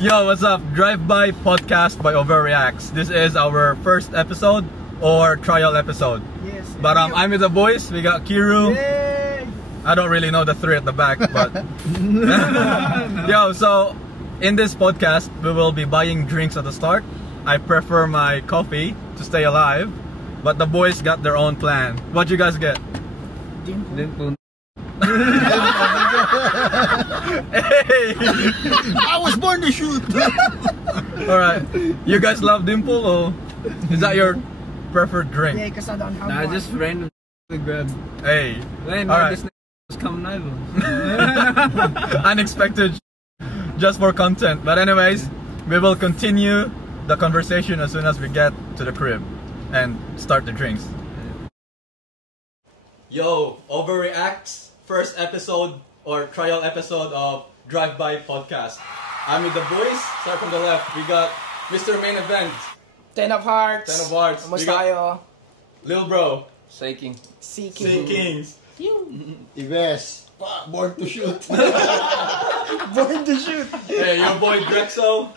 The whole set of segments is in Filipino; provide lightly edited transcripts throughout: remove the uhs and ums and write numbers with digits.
Yo, what's up? Drive-by podcast by Overreacts. This is our first episode or trial episode. Yes. But I'm with the boys. We got Kiru. Yay! I don't really know the three at the back, but yo, so in this podcast we will be buying drinks at the start. I prefer my coffee to stay alive, but the boys got their own plan. What you guys get? Dimple. Hey! I was born to shoot. Alright, you guys love Dimple or is that your preferred drink? Yeah, because I don't have Nah, one. just randomly grab. Hey, When alright. this was coming over. Unexpected, just for content. But anyways, we will continue the conversation as soon as we get to the crib and start the drinks. Yo, Overreacts, first episode or trial episode of Drive-By Podcast. I'm with the boys. Start from the left. We got Mr. Main Event, 10 of Hearts. 10 of Hearts. We Kamusta got kayo? Lil Bro, Shaking. Seeking. Sea Kings. Ives, born to shoot. Born to shoot. Hey, your boy Drexo.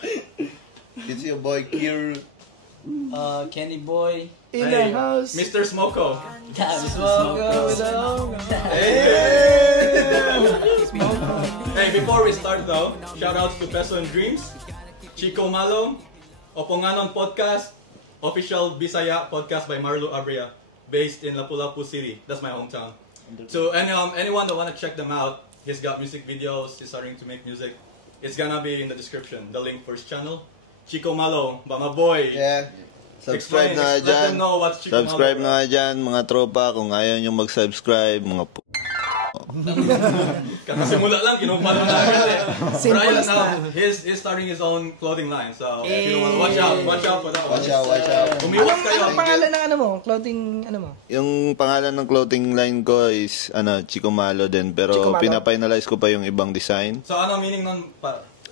It's your boy Kiru. Kenny Boy. In Hey, the house. Mr. Smoko. Smoko. Hey, before we start though, shoutouts to Peso and Dreams, Chico Malo, Oponganon Podcast, official Bisaya podcast by Marlo Abria, based in Lapu-Lapu City. That's my hometown. So anyone that wanna check them out, he's got music videos, he's starting to make music. It's gonna be in the description, the link for his channel. Chico Malo, Bama Boy. Yeah. Subscribe Explain, na let dyan. them know what's Chico Subscribe Malo. na dyan, mga tropa. Kung ayaw nyo mag-subscribe, mga Kakasimula lang, kinupalo na agad eh. Simple Brian as now, that. he's starting his own clothing line. So, if you want, watch out for that one. Watch out. Umiwas kayo. Anong pangalan ng ano mo? Clothing, ano mo? Yung pangalan ng clothing line ko is Chico Malo din. Pero Chico Malo. pinafinalize ko pa yung ibang design. So, ano meaning nun?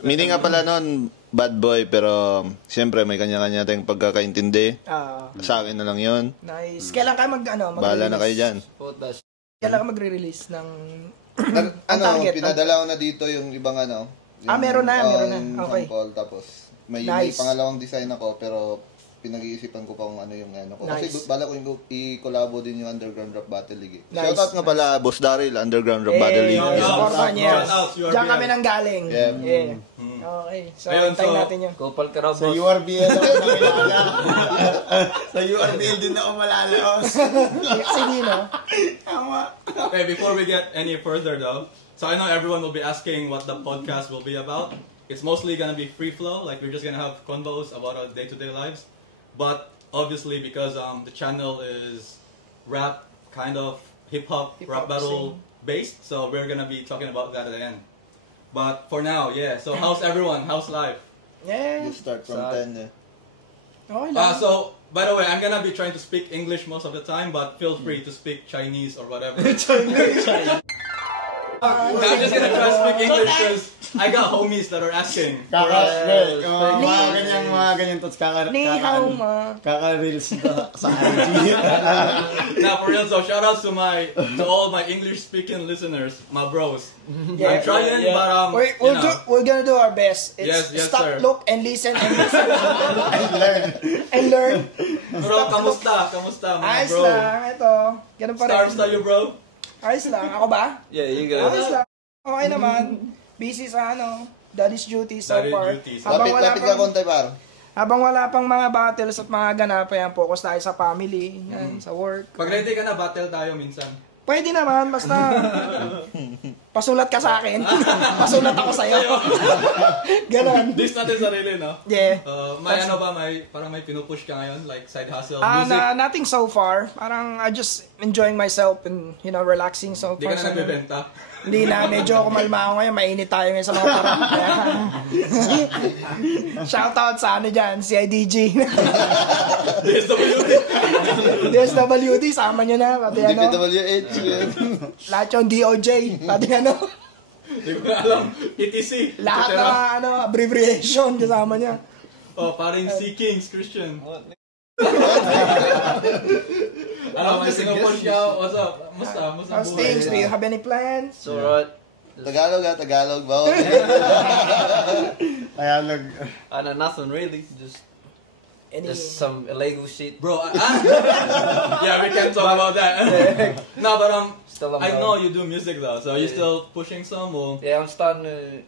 Meaning nga pala nun, bad boy. Pero siyempre may kanya-kanya tayong pagkakaintindi. Sa akin na lang yun. Nice. Kailan ka Bahala na kayo dyan. Kailan ka magre-release ng Ano, pinadala ko na dito yung ibang yung, meron na. yung Okay. sample, tapos may Nice. pangalawang design ako, pero pinag-iisipan ko pa kung ano yung ko. Nice. Kasi bala ko yung i-collabo din yung Underground Rap Battle League. Nice. Shoutout nga pala, Boss Daryl, Underground Rap Battle League. supportan niya. Shoutouts, URBL. Diyan kami nang galing. Yeah. Okay. So, Ayun, antayin so- natin yun. Kupal ka raw, Sa boss. URBL ako nakilala. Sa URBL din ako malalaos. Sige, no? Tama. Okay, before we get any further though, so I know everyone will be asking what the podcast will be about. It's mostly gonna be free flow, like we're just gonna have convos about our day-to-day lives. But obviously, because the channel is rap, kind of hip-hop, rap battle based, so we're gonna be talking about that at the end. But for now, yeah. So how's everyone? How's life? Yeah. You start from 10. Okay lang. So by the way, I'm gonna be trying to speak English most of the time, but feel free to speak Chinese or whatever. I'm just gonna try to speak English because I got homies that are asking. Mga ganyan tots Ni hao ma. kaka-reels sa IG. Now for real, so shout outs to all my English speaking listeners, my bros. Yeah. I'm trying, but We're gonna do our best. It's Yes, stop, sir. look, and listen, and learn. Bro, kamusta mga Ayos bro? lang, ito. Ganun pa rin. Stars tayo, bro. Ayos lang. Ako ba? Yeah, you Ayos go. lang. Okay naman. Busy sa daddy's duty so Daddy's far. duties. Lapit ka konti, par. Habang wala pang mga battles at mga ganap, yan, focus tayo sa family, yan, sa work. Pag ready ka na, battle tayo minsan. Pwede naman, basta pasulat ka sa akin. Pasulat ako sa'yo. Ganon. This natin sarili, no? Yeah. Parang may pinupush ka ngayon, like side hustle, music. Nothing so far. Parang I just enjoying myself and, relaxing so Di far. ka na nagbebenta. Hindi na, medyo kumalma ako ngayon. Mainit tayo ngayon sa mga parang. Shoutout sa dyan, CIDG. DSWD. DSWD, sama nyo na. Pati DPWH. lahat yung DOJ. Pati Di ko na alam. ETC. lahat etc. na abbreviation kasama niya. Oh, paring Sea Kings, Christian. May Singapore ka. What's up? Musta How's buhay? things? Do you have any plans? So, right. Tagalog. Bawal. Tagalog. Nothing really. Just some illegal shit. Bro, yeah, we can talk about that. No, but I know you do music though, so you still pushing some or? Yeah, I'm starting to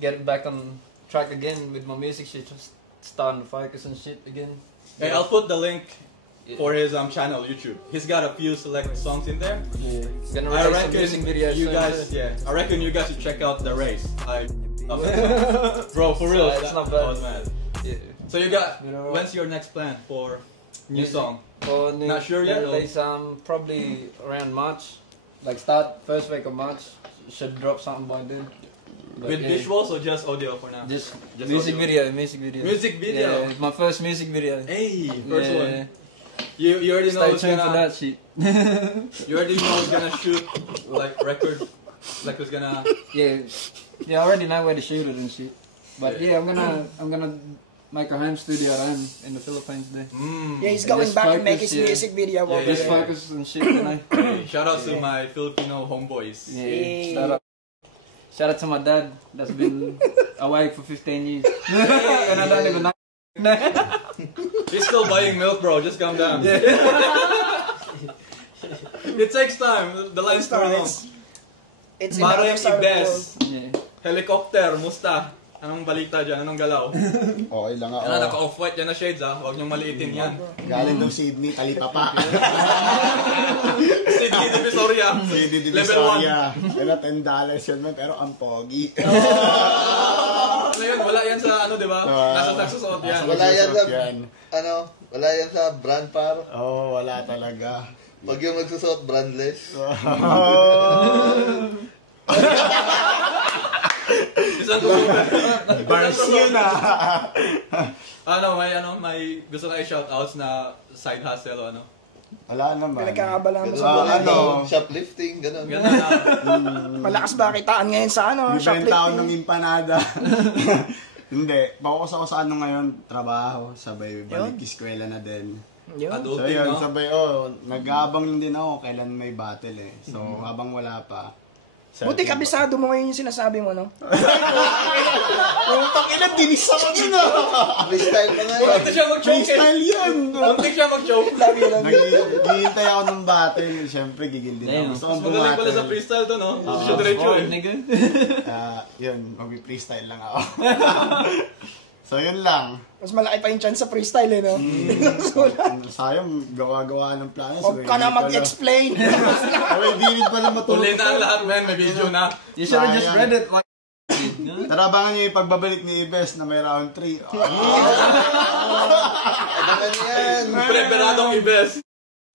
get back on track again with my music shit. Just starting to focus on shit again. Hey, I'll put the link for his channel, YouTube. He's got a few select songs in there. Yeah. Gonna I release some reckon music videos you soon, guys, too. I reckon you guys should check out The Race. I love it. Bro, for real, It's not bad. was mad. Yeah. So you got, You know, when's your next plan for new song? For new, Not sure yet, or? Release, probably around March. Like start first week of March. Should drop something by then. But With yeah, visuals or just audio for now? Just audio. music video. Music video. Yeah, it's my first music video. Hey, first Yeah. one. You already know Stay who's tuned for gonna, that shit. you already know who's gonna shoot like record, like who's gonna. Yeah, I already know where to shoot it and shit. But yeah, I'm gonna make a home studio at home in the Philippines there. Yeah, he's going Just back and make focus, his yeah. music video. Yeah, over just Just there. focus on shit, you know. Hey, shout out to my Filipino homeboys. Yeah. Shout out to my dad that's been away for 15 years. And I don't even know. He's still buying milk, bro. Just calm down. It takes time. The line's too long. It's Parang another side of the world. Ibes. Yeah. Helicopter, musta? Anong balita dyan? Anong galaw? Okay lang Yan na, ako. naka-off-white yan na shades ha. Huwag niyong maliitin yan. Galing daw Sydney, talipapa. Sydney, Divisoria. Sydney, Level 1. Divisoria. Pero $10 yun man, pero ang pogi. Ano yun? Wala yan sa ano, di ba? Nasa nagsusuot yan. Nasa- Wala yan sa, Yan. wala yan sa brand par. Oo, wala talaga. Pag yung magsusuot, brandless. Isang kusuper. Bars yun ah. May gusto na i-shoutouts na side hustle o ano? Wala naman. Pinagkakabalaan mo Ganun sa ba? ano? Shoplifting, ganun. Ganda na. malakas ba kitaan ngayon sa ano, Bibenta ako ng shoplifting? empanada. Hindi. Focus ako sa ano ngayon, trabaho. Sabay balik eskwela na din. Yun. So Adulting, yun, no? sabay, nag-aabang lang din ako kailan may battle eh. So habang wala pa. Buti kabisado mo ngayon yung sinasabi mo, no? Yung pakilan, dinis ako din ah! Freestyle pa nga yun. Muntik siya mag-choke eh. Freestyle yan! Muntik siya mag-choke. Naghihintay ako ng battle. Siyempre, gigil din ako. Gusto kong Magaling pala sa bumattle. freestyle to, no? Hindi siya diretso eh. Nigga. Yun, mag-freestyle lang ako. So yun lang. Mas malaki pa yung chance sa freestyle, eh, no? Sayang, gawa-gawa ng plano. Huwag ka na mag-explain. Ay, di rin pala matulog. Huli na ang lahat, man. May video na. You should have just read it like. Tara, abangan niyo yung pagbabalik ni Ibes na may round 3. Abangan yan. Preparadong ibes.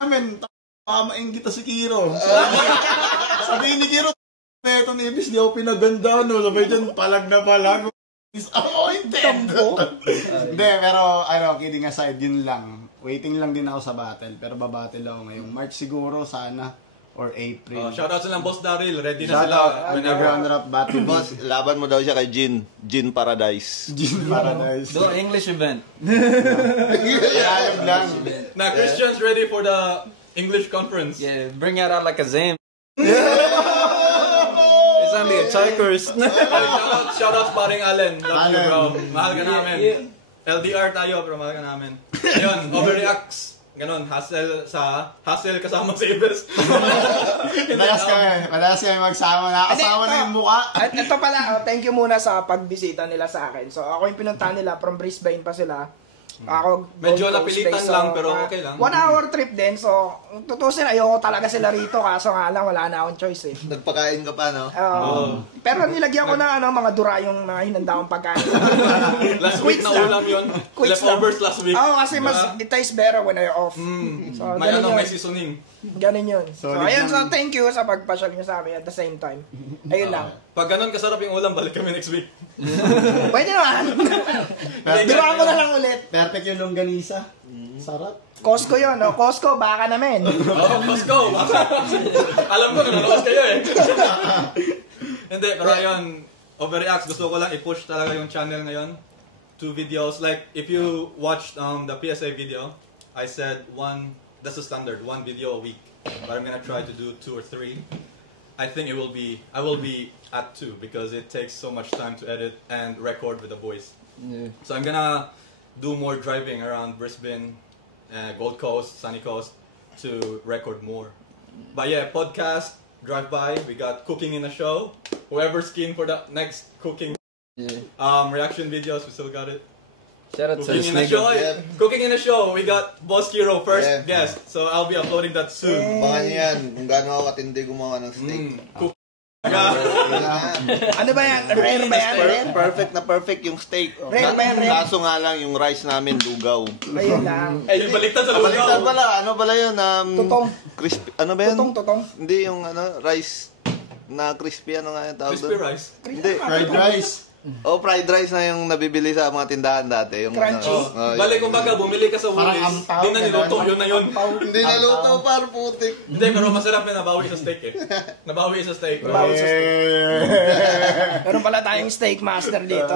Amen, pamain kita si Kiro. Sabi ni Kiro, neto ni Ibes, di ako pinaganda, no? Sabay dyan, palag na palag. Is appointed! Hindi, pero kidding aside, yun lang. Waiting lang din ako sa battle, pero babattle ako ngayong March siguro, sana, or April. Shoutout sa lang Boss Daryl. Ready na Shout sila. out, Whenever. underground rap battle. Boss, laban mo daw siya kay Gin Paradise. Gin Paradise. Do an English event. Kaya lang. Na Christian's ready for the English conference. Yeah, bring out like a Zam. It's only a chokers. Shoutout paring Allen. Love you, bro. Allen. Mahal ka namin. LDR tayo, pero mahal ka namin. Ayun, overreacts. Ganon, hustle kasama sa Ibes. Madalas kami magsama. Nakasama na yung mukha. At ito pala, thank you muna sa pagbisita nila sa akin. So ako yung pinuntahan nila, from Brisbane pa sila. Ako, Medyo Gold Coast napilitan based, lang, pero okay lang. 1 hour trip din, so tutusin, ayoko talaga sila rito, kaso nga lang, wala na akong choice eh. Nagpakain ka pa, no? Pero nilagyan ko na mga dura yung mga hinanda kong pagkain. Last week Quits na lang. ulam yun. Quits Leftovers lang. last week. Oo, kasi mas, Diba? it tastes better when you're off. So, May ganun yun. may seasoning. Ganun yun. So, Solid ayun, lang. so thank you sa pagpasyal nyo sa amin at the same time. Ayun lang. Pag ganun kasarap yung ulam, balik kami next week. Pwede naman. Duraan ko na lang ulit. Perfect yung longganisa. Sarap. Costco yun, no? Costco, baka namin. Let's go! Alam ko, nanonood kayo eh. Hindi, pero ayun, overreacts, gusto ko lang i-push talaga yung channel ngayon. 2 videos, like, if you watched the PSA video, I said that's the standard, 1 video a week. But I'm gonna try to do 2 or 3. I think I will be at 2 because it takes so much time to edit and record with the voice. Yeah. So I'm gonna do more driving around Brisbane, Gold Coast, Sunny Coast to record more. But yeah, podcast, drive by. We got cooking in a show. Whoever's keen for the next cooking, reaction videos, we still got it. Shout out to Cooking this in a show. nigga. Cooking in a show. We got Boss Kiro first guest, so I'll be uploading that soon. Baka yan, kung gaano ako katindi gumawa ng steak. Cook. Ano ba yan? Rare ba yan? Rare? Perfect yung steak. Rare ba yan? Rare? Kaso nga lang, yung rice namin, lugaw. Ayun lang. Ay, baliktad sa Baliktad lugaw. pala, ano pala yun? Tutong. Crispy, ano ba yun? Tutong. Hindi, yung rice na crispy, ano nga yung tawag Crispy doon? rice. Hindi. Fried rice. Fried rice na yung nabibili sa mga tindahan dati. Yung Crunchy. Balik, kumbaga, bumili ka sa Parang Woolies. ampaw, Di na niluto, ganun. yun na yun. Hindi naluto, par putik. Hindi, pero masarap na nabawi sa steak eh. Nabawi sa steak. Meron pala tayong steak master dito.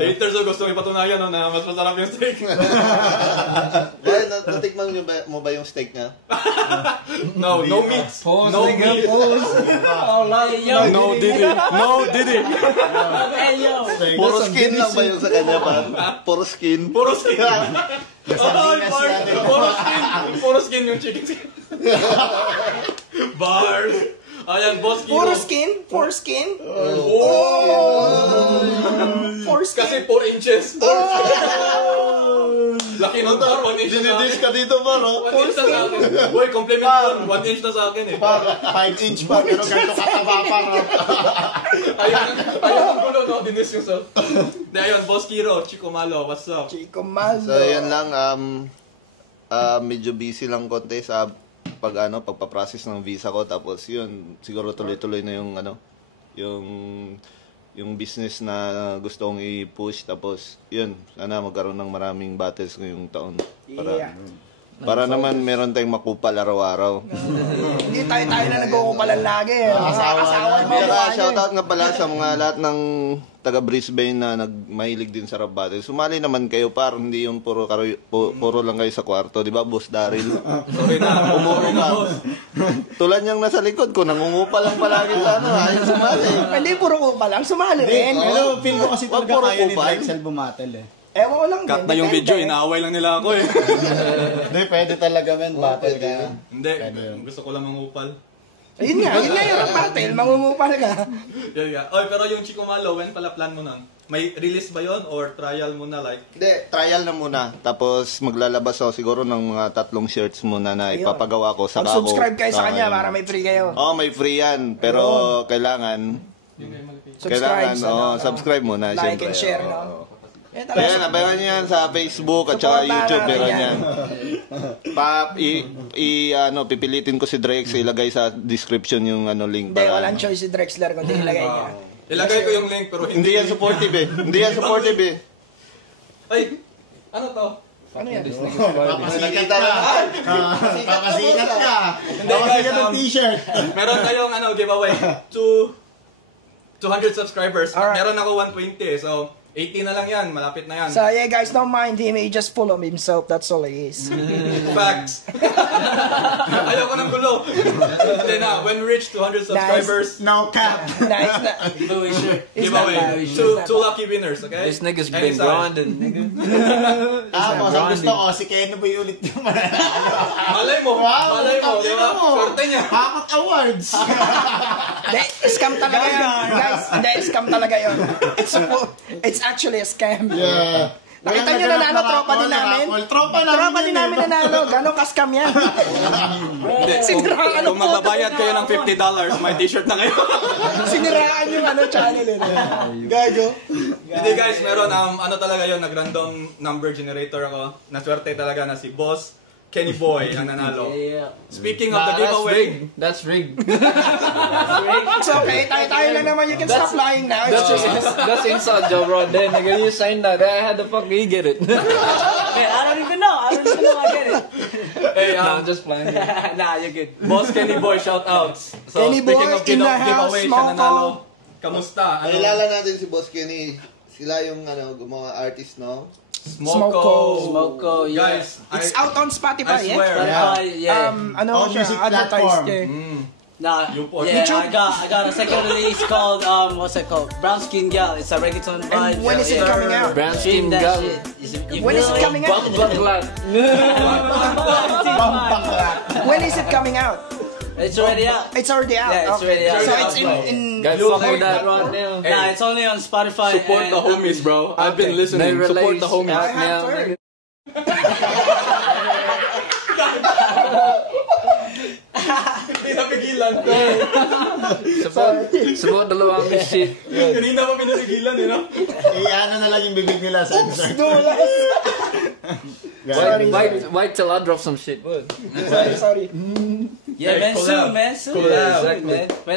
Haters o gusto ipatunayan na mas masarap yung steak. Bakit, natikman mo ba yung steak niya? No meats. Pause, No nigga, meat. pause. No Diddy. Hey, yo! Puro skin lang ba yung sa kanya, par? Puro skin. Puro skin. Puro skin yung chicken skin. Bars. Ayan, Boss Kiro. Puro skin? Foreskin? Foreskin? Kasi 4 inches. Laki ng par, 1 inch na sa Dinidis akin. ka dito, par, 1 inch na sa akin. Boy, compliment par, 1 inch na sa akin eh. 5 inch pa, pero ganito kataba pa. Ayaw ang gulo, no? Dinis yung self. Ayun, Boss Kiro, Chico Malo, what's up? Chico Malo. So, yan lang. Medyo busy lang konti sa pagpaprocess ng visa ko. Tapos yun, siguro tuloy-tuloy na yung business na gusto kong i-push. Tapos yun, sana magkaroon ng maraming battles ngayong taon. Para naman meron tayong makupal araw-araw. Hindi tayo na nagkukupalan lagi. Asawa mo Kaya shoutout nga pala sa mga lahat ng taga Brisbane na mahilig din sa rap battle. Sumali naman kayo, par, hindi yung puro lang kayo sa kwarto, di ba, Boss Daryl? Sorry na, Umuro ka. Tulad niyang nasa likod ko, nangungupa lang palagi sa ayaw sumali. Hindi, puro kupal lang. Sumali rin. Pero feel ko kasi Wag talaga puro kaya ni kupal. Drexel bumatel eh. Ewan ko lang. cut na yung video, inaaway lang nila ako eh. Hindi, pwede talaga men, battle ka. Hindi, gusto ko lang mangupal. Ayun nga yung rap battle. Mangungupal ka. Yun nga. Oy, pero yung Chico Malo, when pala plan mo nun? May release ba yon or trial muna like? Hindi, trial na muna. Tapos maglalabas ako siguro ng mga 3 shirts muna na ipapagawa ko. Saka Mag-subscribe kayo sa kanya para may free kayo. May free yan. Pero kailangan, subscribe muna. Like syempre. and share, no? Ayan, abangan nyo yan sa Facebook at saka Supportahan YouTube. natin Meron yan. yan. Pipilitin ko si Drex, ilagay sa description yung link. Hindi, walang choice si Drexler kundi ilagay niya. Ilagay ko yung link pero Hindi yan supportive eh. Hindi yan supportive eh. Ay, ano to? Ano yan? Papasikat ka. Papasikat ka. Hindi, Papasikat guys, ng t-shirt. Meron tayong giveaway. 200 subscribers. Alright. Meron ako 120 so 80 na lang yan, malapit na yan. So yeah guys, don't mind him. He just full of himself. That's all he is. Facts. Ayoko ng gulo. Hindi na, when we reach 200 subscribers, No cap. Nice na. giveaway. Two lucky winners, okay? This nigga's Any been size. grinding, nigga. Ang gusto ko, si Ken Boy ulit yung Malay mo, malay mo, di ba? Swerte niya. Hakot Awards. Hindi, scam talaga yun. Guys, hindi, scam talaga yun. It's actually a scam. Yeah. Nakita nyo nanalo, tropa din namin. Tropa din namin nanalo. Ganon ka-scam yan. Hindi, Siniraan kung mababayad kayo ng $50, may t-shirt na kayo. Siniraan yung channel yun. Gago. Hindi guys, meron talaga yun, nag-random number generator ako. Naswerte talaga na si Boss Kenny Boy ang nanalo. Yeah. Speaking of the giveaway, That's rigged. It's okay. Tayo lang naman. You can stop lying now. It's just... That's inside job right there, nigga. You signed that. How the fuck you get it? Hey, I don't even know. I get it. hey, I'm just playing. Nah, you're good. Boss Kenny Boy shoutouts. So Kenny speaking Boy of in the house, giveaway, siya Smoko. nanalo. Kamusta? Kilala natin si Boss Kenny. Sila yung gumawa artist, no? Smoko, yeah. Guys, It's out on Spotify, I swear. Yeah. All music siya, advertised platform. siya. Nah, Newport. yeah, YouTube? I got a second release called what's it called? Brown Skin Gal. It's a reggaeton vibe. And when is it coming out? Brown Stream Skin that Gal. shit. When is it coming out? When is it coming out? It's already out. It's already out. Yeah, it's Okay. already out. So it's in Guys, Look fuck with like that that. right now. Nah, it's only on Spotify. Support and the homies, bro. I've been They listening. Support release the homies. I out have now. heard. Hindi napigilan. Support the Luang shit. Kanina pa pinapigilan, you know? Ano na lang yung bibig nila sa episode. Wait till I drop some shit. What? Sorry. Yeah, man, Collab. soon, man, soon. Collab. Yeah, soon, man. When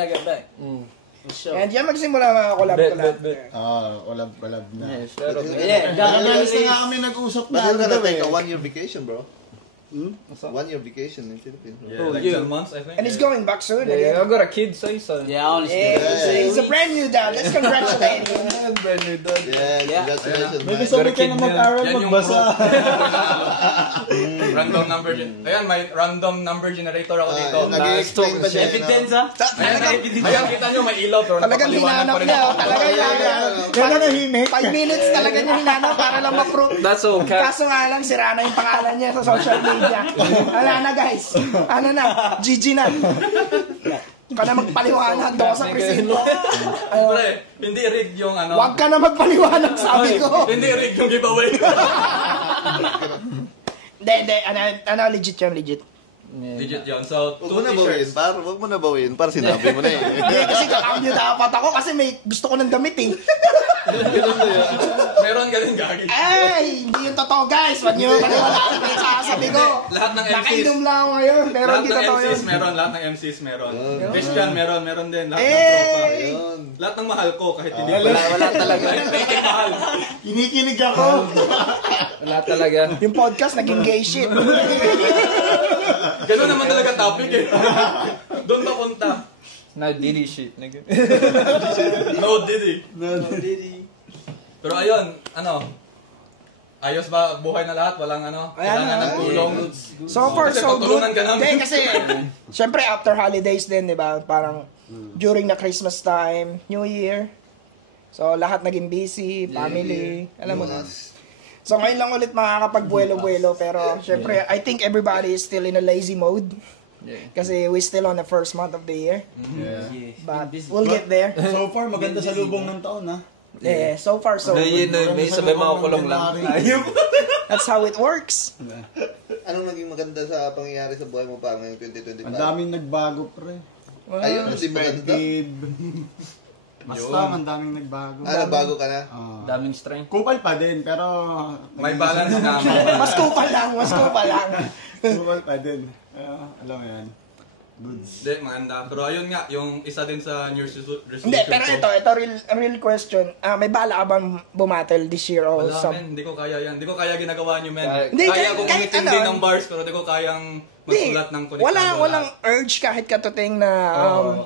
I get back. For sure. And yan magsimula mga collab. Collab na. Yeah, straight up. Yeah, Nagalis na nga kami nag-usap na. But you're gonna daw take eh. a 1-year vacation, bro. 1-year vacation in Philippines, bro. Yeah, like you. 10 months, I think. And he's going back soon Yeah, again. I got a kid, say so. Yeah, I honestly. Yeah, he's a brand new dad. Let's congratulate him. Brand new dad. Yeah, congratulations, May man. gusto ka na mag-aral Yan yung magbasa. Random number Ayan, may random number generator ako dito. Nag-i-explain pa siya. Evidence, ah. Ayan, kita nyo, may ilaw pero Talagang napapaliwanag hinanap pa rin niya. ako. Talagang hinanap. Kaya nahimik. 5 minutes talaga niya hinanap para lang ma-prove. That's all, Cap. Kaso nga lang, sira na yung pangalan niya sa social media. Wala na guys. Ano na? GG na. Ka na magpaliwanag doon sa presinto. Pre, hindi rig yung ano. Huwag ka na magpaliwanag, sabi ko. Hindi rig yung giveaway. Hindi. Ano, legit yan, legit. Legit yun. So, Huwag 2 mo na bawiin, t-shirts. Huwag mo na bawiin, par sinabi mo na eh. Hindi, kasi kakambyo dapat ako kasi may gusto ko ng damit eh. Meron ka rin gagi. Ay, hindi yung totoo guys. Huwag niyo paniwalaan yung sasabi ko. Lahat ng MCs. Nakainom lang ako ngayon, pero Lahat hindi ng totoo yun. MCs meron, lahat ng MCs meron. Christian meron din. Lahat ng Eh! tropa. Ayun. Lahat ng mahal ko, kahit hindi Wala talaga. Kinikinig ako. Wala talaga. Yung podcast naging gay shit. Ganun naman talaga topic eh. Doon papunta. No Diddy shit, nigga. No Diddy. Pero ayun, ano, ayos ba buhay na lahat? Walang ano, Ayan kailangan na. ng tulong. So far, Kasi so good. pagtulungan ka namin. Hindi, kasi, syempre, after holidays din, di ba? Parang, during the Christmas time, New Year. So, lahat naging busy, family, alam mo na. So, ngayon lang ulit makakapag-buwelo-buwelo, pero, syempre, I think everybody is still in a lazy mode. Yeah. Kasi we're still on the first month of the year. Yeah. But, we'll get there. So far, maganda sa lubong ng taon, ha? Yeah, so far, so good. May sabay makakulong lang. That's how it works. Anong naging maganda sa pangyayari sa buhay mo pa ngayong 2025? Ang daming nagbago, pre. Ayun, hindi maganda. Perspective. Basta, ang daming nagbago. Bago ka na? Daming strength. Kupal pa din, pero... May balance na. Mas kupal lang. Kupal pa din. Alam mo yan. Goods. Hindi, maganda. Pero ayun nga, yung isa din sa New Year's resolution Hindi, pero ito real question. May bala ka bang bumattle this year or Wala, some? men. Hindi ko kaya yan. Hindi ko kaya ginagawa nyo, men. Hindi, Kaya kong kahit umintindi ano. ng bars, pero hindi ko kayang Hindi, magsulat ng konektado. walang urge kahit katuting na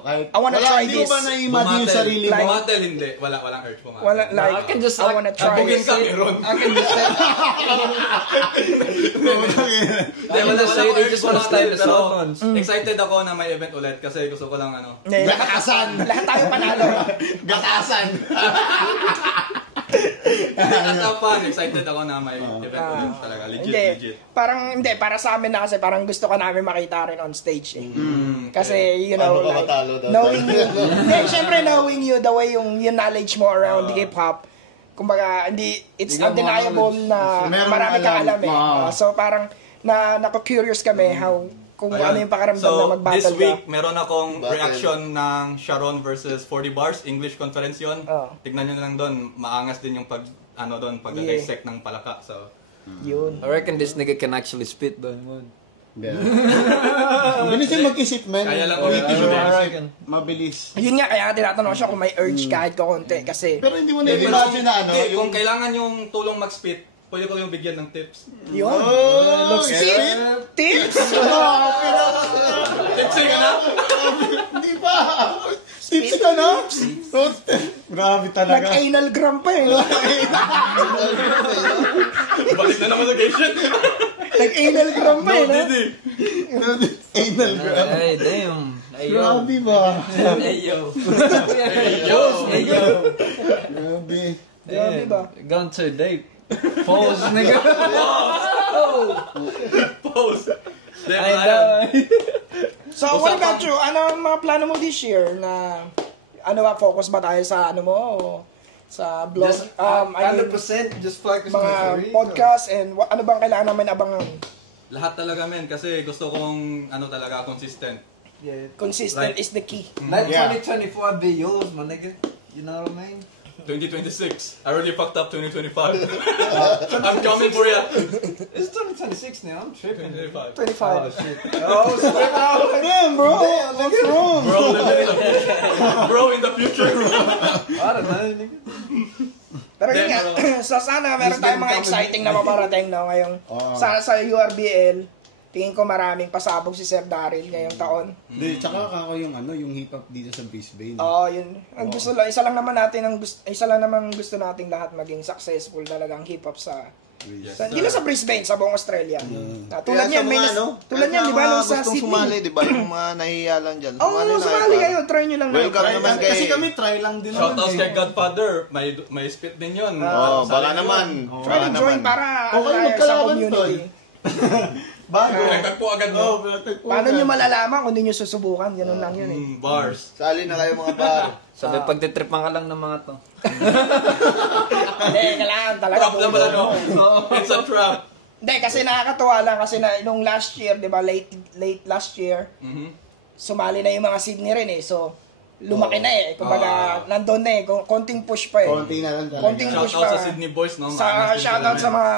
Kahit- I wanna try hindi this. mo ba na-imagine yung sarili mo? Bumatel, hindi. Walang urge pumatel. Wala, like, I can just, I wanna try Bugin this. ka, meron. I can just say, Hindi, wala just say akong they urge just wanna pumatel, style the pero cellphones. excited ako na may event ulit kasi gusto ko lang ano. Hindi, lahat tayo panalo. Gatasan! Excited ako na may event ulit talaga. Legit. Para sa amin na kasi parang gusto ka namin makita rin on stage eh. Kasi, you Paano know, ka like, matalo daw? knowing you, hindi, syempre knowing you, the way yung knowledge mo around hip-hop, kumbaga, it's undeniable na Meron marami kang alam eh. alam. So, parang, nako-curious kami kung ano yung pakiramdam So, na this mag-battle week, ka. meron akong Battle. reaction ng Sharon versus 40 Bars, English conference yun. Oh. Tignan nyo na lang doon, maangas din yung pag-dissect ng palaka. So, Yun. I reckon this nigga can actually spit though. Bilis yung mag-isip, man. Kaya lang Ulitin ulit mo, yun. mag-isip. Mabilis. Yun nga, kaya tinatanong siya kung may urge kahit kakonti. Kasi, Pero hindi mo na-imagine na ano, Hindi, kung yung... kailangan yung tulong mag-spit, pwede ko yung bigyan ng tips. yun. Oh, Tip? Tips? Tipsy ka na? Hindi pa! Tips ka na? Grabe talaga. Nag-anal gram pa eh. Balik na naman sa location. Nag-anal cramp pa eh, no? Anal grab. Hey, damn. Hey, yo. Grabe ba? Hey, yo. Grabe. Grabe ba? Gone to a date. Pause, nigga. Post. I know. So, what about you? Ano ang mga plano mo this year na ano ba, focus ba tayo sa ano mo o sa blog? Just I mean, 100% just focus mga on my career. podcast and ano bang kailangan namin abangan? Lahat talaga men kasi gusto kong ano talaga consistent. Yeah. Consistent Right. is the key. Let Yeah. 2024 be yours, my nigga. You know what I mean? 2026. I already fucked up 2025. I'm coming for ya. It's 2026 now. I'm tripping. 2025. 25. shit. Damn, bro. What's wrong? Bro, bro in the future. I don't know, nigga. Pero yun Then, nga, so sana meron tayong mga exciting na maparating no, ngayong sa URBL. Tingin ko maraming pasabog si Sir Daryl ngayong taon. Hindi, tsaka kako yung ano, yung hip hop dito sa Brisbane. Oo, yun. Ang gusto lang, isa lang naman gusto nating lahat maging successful talagang hip hop sa hindi lang sa Brisbane, sa buong Australia. Na, tulad Kaya niyan, sa may mga ano, tulad niyan, di ba, nung sa gustong Sydney? sumali, di ba? Yung mga nahihiya lang dyan. Oo, sumali kayo, try nyo lang. Welcome naman kay... Kasi kami try lang din. Shoutouts kay Godfather. May spit din yun. Oh, Sa baka yun. naman. Try to join para ano tayo sa magkalaban, community. Bago. Nagtagpo agad mo. Paano nyo malalaman kung hindi nyo susubukan? Ganun lang yun eh. Bars. Sali na kayo mga bar. Sabi, pagtitripan ka lang ng mga to. Hindi, kailangan talaga. Trap naman ano. It's a trap. Hindi, kasi nakakatuwa lang kasi na nung last year, di ba, late last year, sumali na yung mga Sydney rin eh. So, lumaki na eh. Kumbaga, nandun na eh. Konting push pa eh. Konti na lang talaga. Konting push Shoutout pa. sa Sydney boys, no? Shoutout sa mga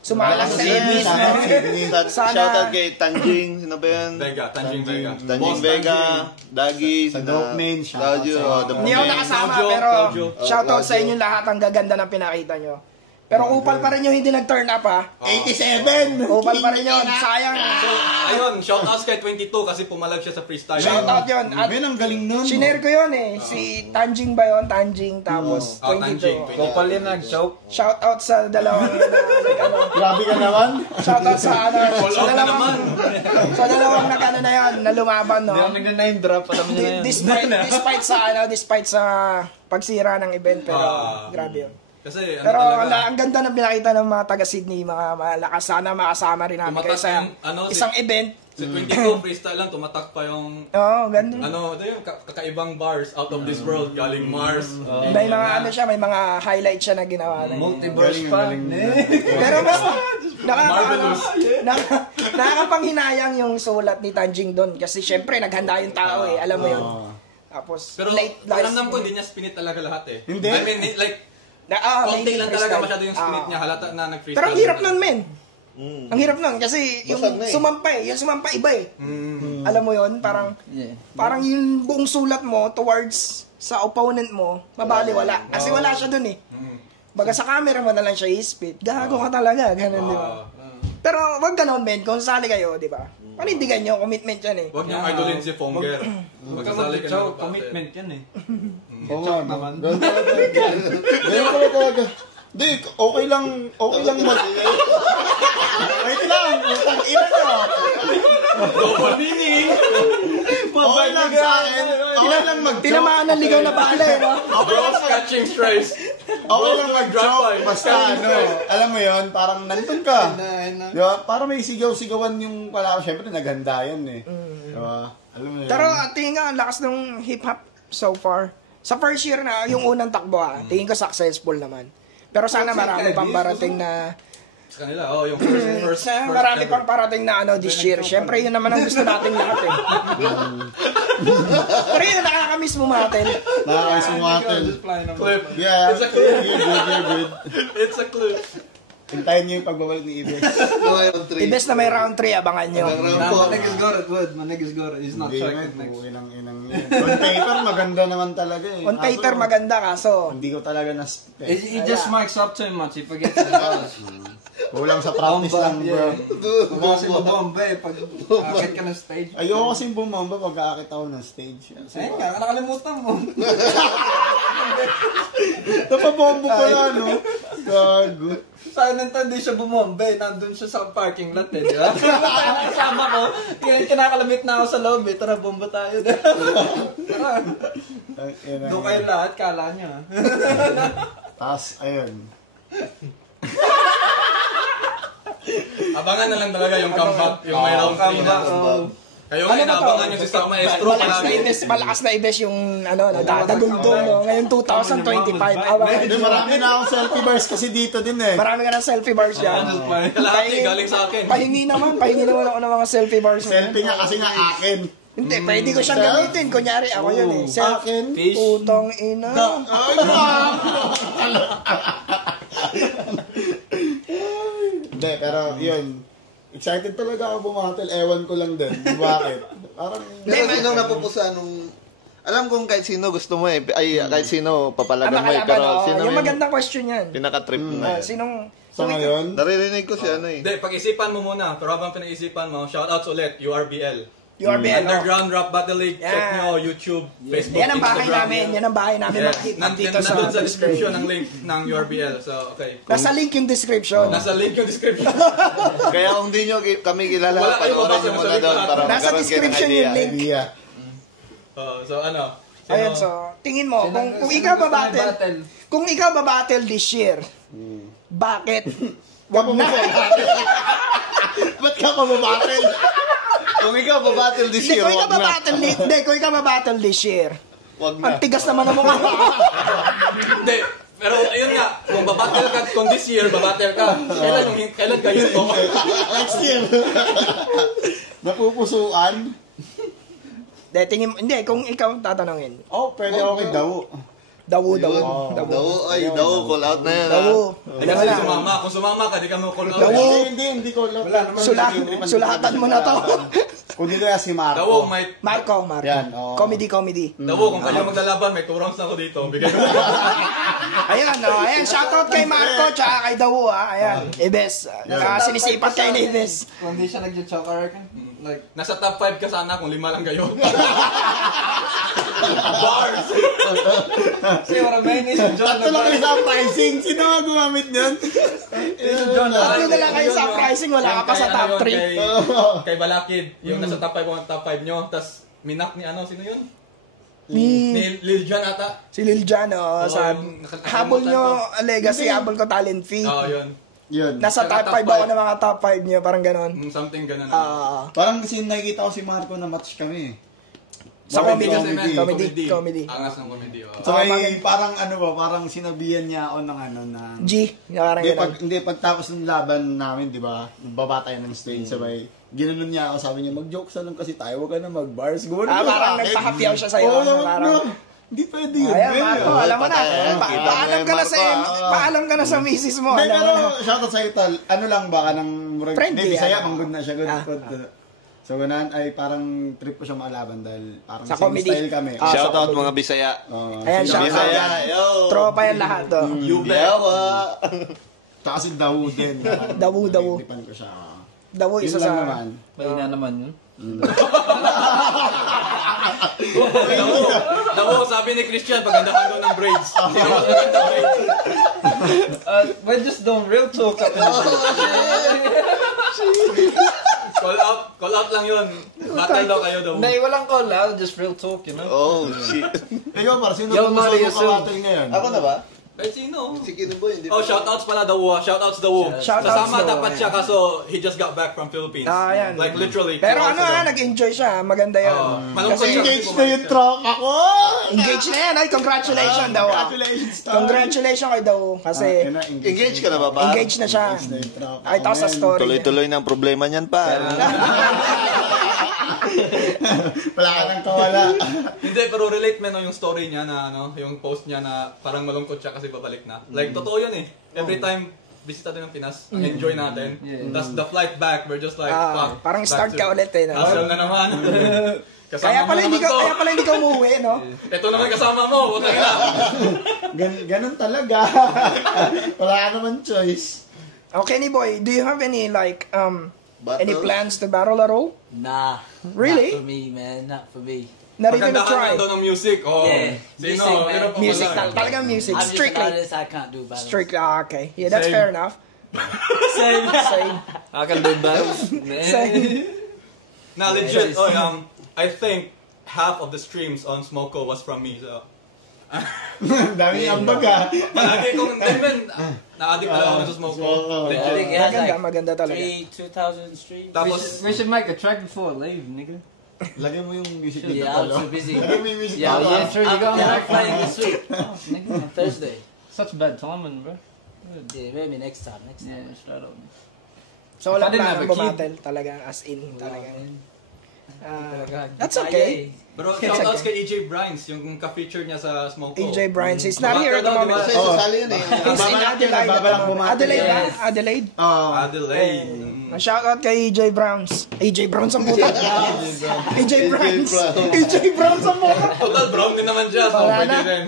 sumalang sa English. Sana- Shoutout kay Tanjing. Sino ba yan? Vega, Tanjing Vega. Tanjing Boss Vega, Dagi, Sa Dope Man, shoutout Claudio, sa- The Hindi ako Man. nakasama, Claudio, pero Claudio. shoutout sa Claudio. inyo lahat. Ang gaganda ng pinakita nyo. Pero upal pa rin yung hindi nag-turn up ha. 87! Upal pa rin yun. Sayang. So, ayun, shoutouts kay 22 kasi pumalag siya sa freestyle. Shoutout yun. At Men, ang galing nun. shinare ko yun eh. Si Tanjing ba yun? Tanjing. Tapos Tanjing, 22. Kopal yun nag-choke. Shoutout sa dalawang yun na ano. Grabe ka naman. Shoutout sa ano. Call out na naman. Sa dalawang nag-ano na yun. Na lumaban no. Hindi ako nag-name drop. Alam niyo na yun. Despite sa pagsira ng event. Pero grabe yun. Kasi ano Pero talaga. ang ganda ng pinakita ng mga taga Sydney, mga malakas. Sana makasama rin namin kayo Tumatak sa yung, ano, isang event. Si 22 freestyle lang, tumatak pa yung Oo, ganda. ano, ito yung kakaibang bars out of this world, galing Mars. May mga ano siya, may mga highlight siya na ginawa na. Multiverse pa. Pero mas nakakapanghinayang yung sulat ni Tanjing doon kasi syempre naghanda yung tao eh, alam mo yun. Tapos Pero late pakiramdam ko hindi niya spinit talaga lahat eh. Hindi. I mean, like, konti lang talaga masyado yung spinit niya, halata na nag-freestyle. Pero ang hirap nun, men. Ang hirap nun kasi yung Basag na eh. yung sumampa iba eh. Alam mo yun, parang Yeah. parang yung buong sulat mo towards sa opponent mo, mabaliwala. Kasi wala siya dun eh. Baga sa camera mo na lang siya i-spit. Gago ka talaga, ganun di ba? Pero wag ganon, men. Kung sasali kayo, di ba? Panindigan nyo, commitment yan eh. Huwag niyong idolin si Fonger. Magsasali ka na Commitment yan eh. Oo nga naman. Ganun pala talaga. Hindi, okay lang mag... Wait lang, utang ina nyo. Double meaning! Okay lang sa akin. Okay lang mag-joke. Tinamaan ng ligaw na bala eh, no? Bros catching strays. Okay lang mag-joke. Basta ano, alam mo yon, parang nandun ka. Di ba? Para may sigaw-sigawan yung pala. Siyempre, naghanda yan eh. Di ba? Alam mo yun. Pero tingin nga, ang lakas ng hip-hop so far. Sa first year na, yung unang takbo tingin ko successful naman. Pero sana marami pang parating na... Sa kanila, yung first marami ever. pang parating na ano this year. Siyempre, yun naman ang gusto nating lahat eh. Pero yun, nakakamiss mo matin. Nakakasumatin. Clip. Yeah, It's a clue. you're good. It's a clue. Hintayin niyo yung pagbabalik ni Ibes. Ibes na may round 3, abangan nyo. My niggas got it, Wood. My niggas got it. He's not Hindi tracked nga, next. inang on paper, maganda naman talaga eh. On paper, maganda kaso. Hindi ko talaga He just mics up too much. He forgets the bars. kulang sa practice lang, bro. Kasi bumomba eh. Pag akit ka ng stage. Ayoko kasing bumamba pag aakit ako ng stage. Ayun nga, nakalimutan mo. Napabombo pala, no? Gago. Sa akin hindi siya bumombe, nandun siya sa parking lot eh, di ba? Kasama ko, kinakalamit na ako sa loob eh, tara bomba tayo. Tara, doon kayo lahat, kala niya. Tapos, ayun. Abangan na lang talaga yung comeback, yung may round 3 na. Kayo ngayon, naabangan nyo si Stock Maestro. Malakas na ibes yung dadagundong, no? Ngayon 2025. Hindi, marami na akong selfie bars kasi dito din eh. Marami ka ng selfie bars dyan. Kalahati, galing sa akin. Pahingi naman ako ng mga selfie bars. Selfie nga kasi nga akin. Hindi, pwede ko siyang gamitin. Kunyari, ako yun eh. Akin. Putong ina. Ay, hindi, pero yun. Excited talaga ako bumatel. Ewan ko lang din. Bakit? Parang... Pero sinong napupusa nung... Alam kong kahit sino gusto mo eh. Ay, kahit sino papalagan mo eh. Pero sino yung magandang question yan. pinaka-trip na eh. Sinong... So ngayon? Naririnig ko si ano eh. Hindi, pag-isipan mo muna. Pero habang pinag-isipan mo, shoutouts ulit, URBL. URBL, Underground Rap Battle League. Check nyo, YouTube, Facebook, Yan ang bahay Instagram. namin. Yan ang bahay namin. Nandito sa description ng link ng URBL. So, okay. Nasa link yung description. Nasa link yung description. Kaya kung di nyo kami kilala, Wala kayo panoorin mabasa nyo sa muna link doon lahat. para Nasa magkaroon kayo ng description idea. yung link. Idea. So, ano? Ayan, so, tingin mo, kung ikaw ba-battle this year, bakit? Wag na. Ba't ka pa bumatel? Kung ikaw babattle this Hindi, year, kung ikaw wag na. ba-battle this year, Wag ang na. tigas naman ng mukha. Hindi. Pero ayun nga, kung babattle ka, kung this year, babattle ka. Kailan kayo ito? Next year. Napupusuan? Hindi, kung ikaw tatanungin. Oh, pwede ako kay Dawo. Dawo. Daw, call out na yan. Dawo. Kasi sumama. Kung sumama ka, di ka mo call out. Dawo. Hindi ko lang. Sulatan mo na to. Kundi kaya si Marco. Dawo, may... Marco. Yan, oo. Comedy. Dawo, kung kayo maglalaban, may 2 rounds na ako dito. Bigay ko. Ayan, shoutout kay Marco, tsaka kay Dawo, ha. Ayan, Ibes. Sinisipat kayo ni Ibes. Kung hindi siya nag-joke, I reckon. Like, Nasa top 5 ka sana kung 5 lang kayo. Bars! see what I mean? Is John Tatlo lang kayo sa pricing. Sino nga gumamit niyan? Tatlo na lang kayo sa pricing, wala ka pa sa top 3. Kay Balakid, yung nasa top 5 o top 5 nyo. Tapos, minak ni ano, sino yun? Ni Ni Lil Jon ata. si Lil Jon, sa yung nakalimutan habol nyo ko. legacy, habol ko talent fee. Oo, yun. Yun. Nasa top 5 ako ng mga top 5 niyo, parang ganon. Something ganun. Parang kasi nakikita ko si Marco na match kami. Sa comedy. Kasi, man, Comedy. Angas ng comedy. Oh. So may parang ano ba, parang sinabihan niya ako ng ano na... G, parang ganon. Pagtapos ng laban namin, di ba? Baba tayo ng stage, sabay. Ginanon niya ako, sabi niya, mag-jokes na lang kasi tayo, wag ka na mag-bars. Gumanon ka Parang sa akin. nagpahapyaw siya sa'yo. Oo, parang, hindi pwede yun. ayan, men. Marco, alam mo na. Patayan, kita mo yan, Marco. Paalam ka na sa misis mo. Hindi, Alam pero mo na. shoutout sa'yo, Tal. Ano lang ba ka ng... Friendly, Hindi, Bisaya, ano? manggod na siya. Good. Ah. So, ganun, ay parang trip ko siya maalaban dahil parang Sa same comedy. style kami. Ah, Shout out mga Bisaya. Ayan, sino- shout out. Bisaya, yo! Tropa yan lahat, to. Yawa! Tsaka si Dawo din. Dawo. Naiinipan ko siya. Dawo, Yun isa lang sa... naman. mahina naman yun. Dawo, sabi ni Christian, pagandahan daw ng braids. Sino mas maganda braids? We're just doing real talk up in Call out lang yun. Battle daw kayo daw. Hindi, walang call out, just real talk, you know? Oh, shit. Ikaw, par, sino Yo, gusto Mario, mo kawatil ngayon? Ako na ba? Kahit sino? Si Kinuboy, hindi Oh, shoutouts pala Dawo. Shoutouts Dawo. Shoutouts Kasama Dawo, dapat siya kaso he just got back from Philippines. Yan. Like literally. Pero 2 hours ago. nag-enjoy siya. Maganda yan. Malungkot Kasi siya. Engage na yung truck ako! engage na yan. Ay, congratulations daw. Congratulations, Tal. Congratulations kay daw. Kasi Engage ka na ba ba? engage na siya. Engage na yung truck. Ay, tapos sa story. Tuloy-tuloy na ang problema niyan pa. Wala ka nang kawala. Hindi, pero relate man yung story niya na ano, yung post niya na parang malungkot siya kasi babalik na. Like, totoo yun eh. Every time bisita din ng Pinas, enjoy natin. Tapos the flight back, we're just like, fuck. Parang start ka ulit eh. No? Hassle na naman. Kaya pala hindi ka umuwi, no? Ito naman kasama mo, wala na. Ganun talaga. Wala ka naman choice. Okay, Kenny boy, do you have any like any Battle? plans to battle at all? Nah. Really? Not for me, man. Not for me. Not even a Pagandahan try. lang daw ng music. Oh. Yeah. Sino? Music, man. Sino pa Music, wala? talagang music. I'm just an Strictly. artist, I can't do battles. Strictly, okay. Yeah, that's Same. fair enough. Same. Same. I can do battles. Same. Nah, legit. I think half of the streams on Smoko was from me. So. Dami ang baga. Palagi kong, na-addict talaga ako sa Smoko. I Legit. think it has Maganda, like maganda talaga. 2,000 streams. Tapos, We should make a track before I leave, nigga. Lagyan mo yung music Yeah, dito I'm talo. too busy. Lagyan mo yung music Yeah, talo. yeah, true. You got I'm playing this week nigga. on Thursday. Such bad timing, bro. Yeah, maybe next time. Yeah, straight up. So wala If I didn't planong have a kid- bumattle talaga as in talaga. That's okay. bro, shoutouts kay EJ Bryans, yung ka-feature niya sa Smoko. AJ Bryans, he's not here at the Backer daw, moment. Kasi diba? sasali yun eh. He's in Adelaide at the Nababalak moment. bumattle. Adelaide ba? Yes. Adelaide? Adelaide. Shoutout kay AJ Browns. AJ Browns ang puta. AJ Browns. Browns. AJ Browns ang puta. Total brown din naman siya, so Wala pwede na. rin.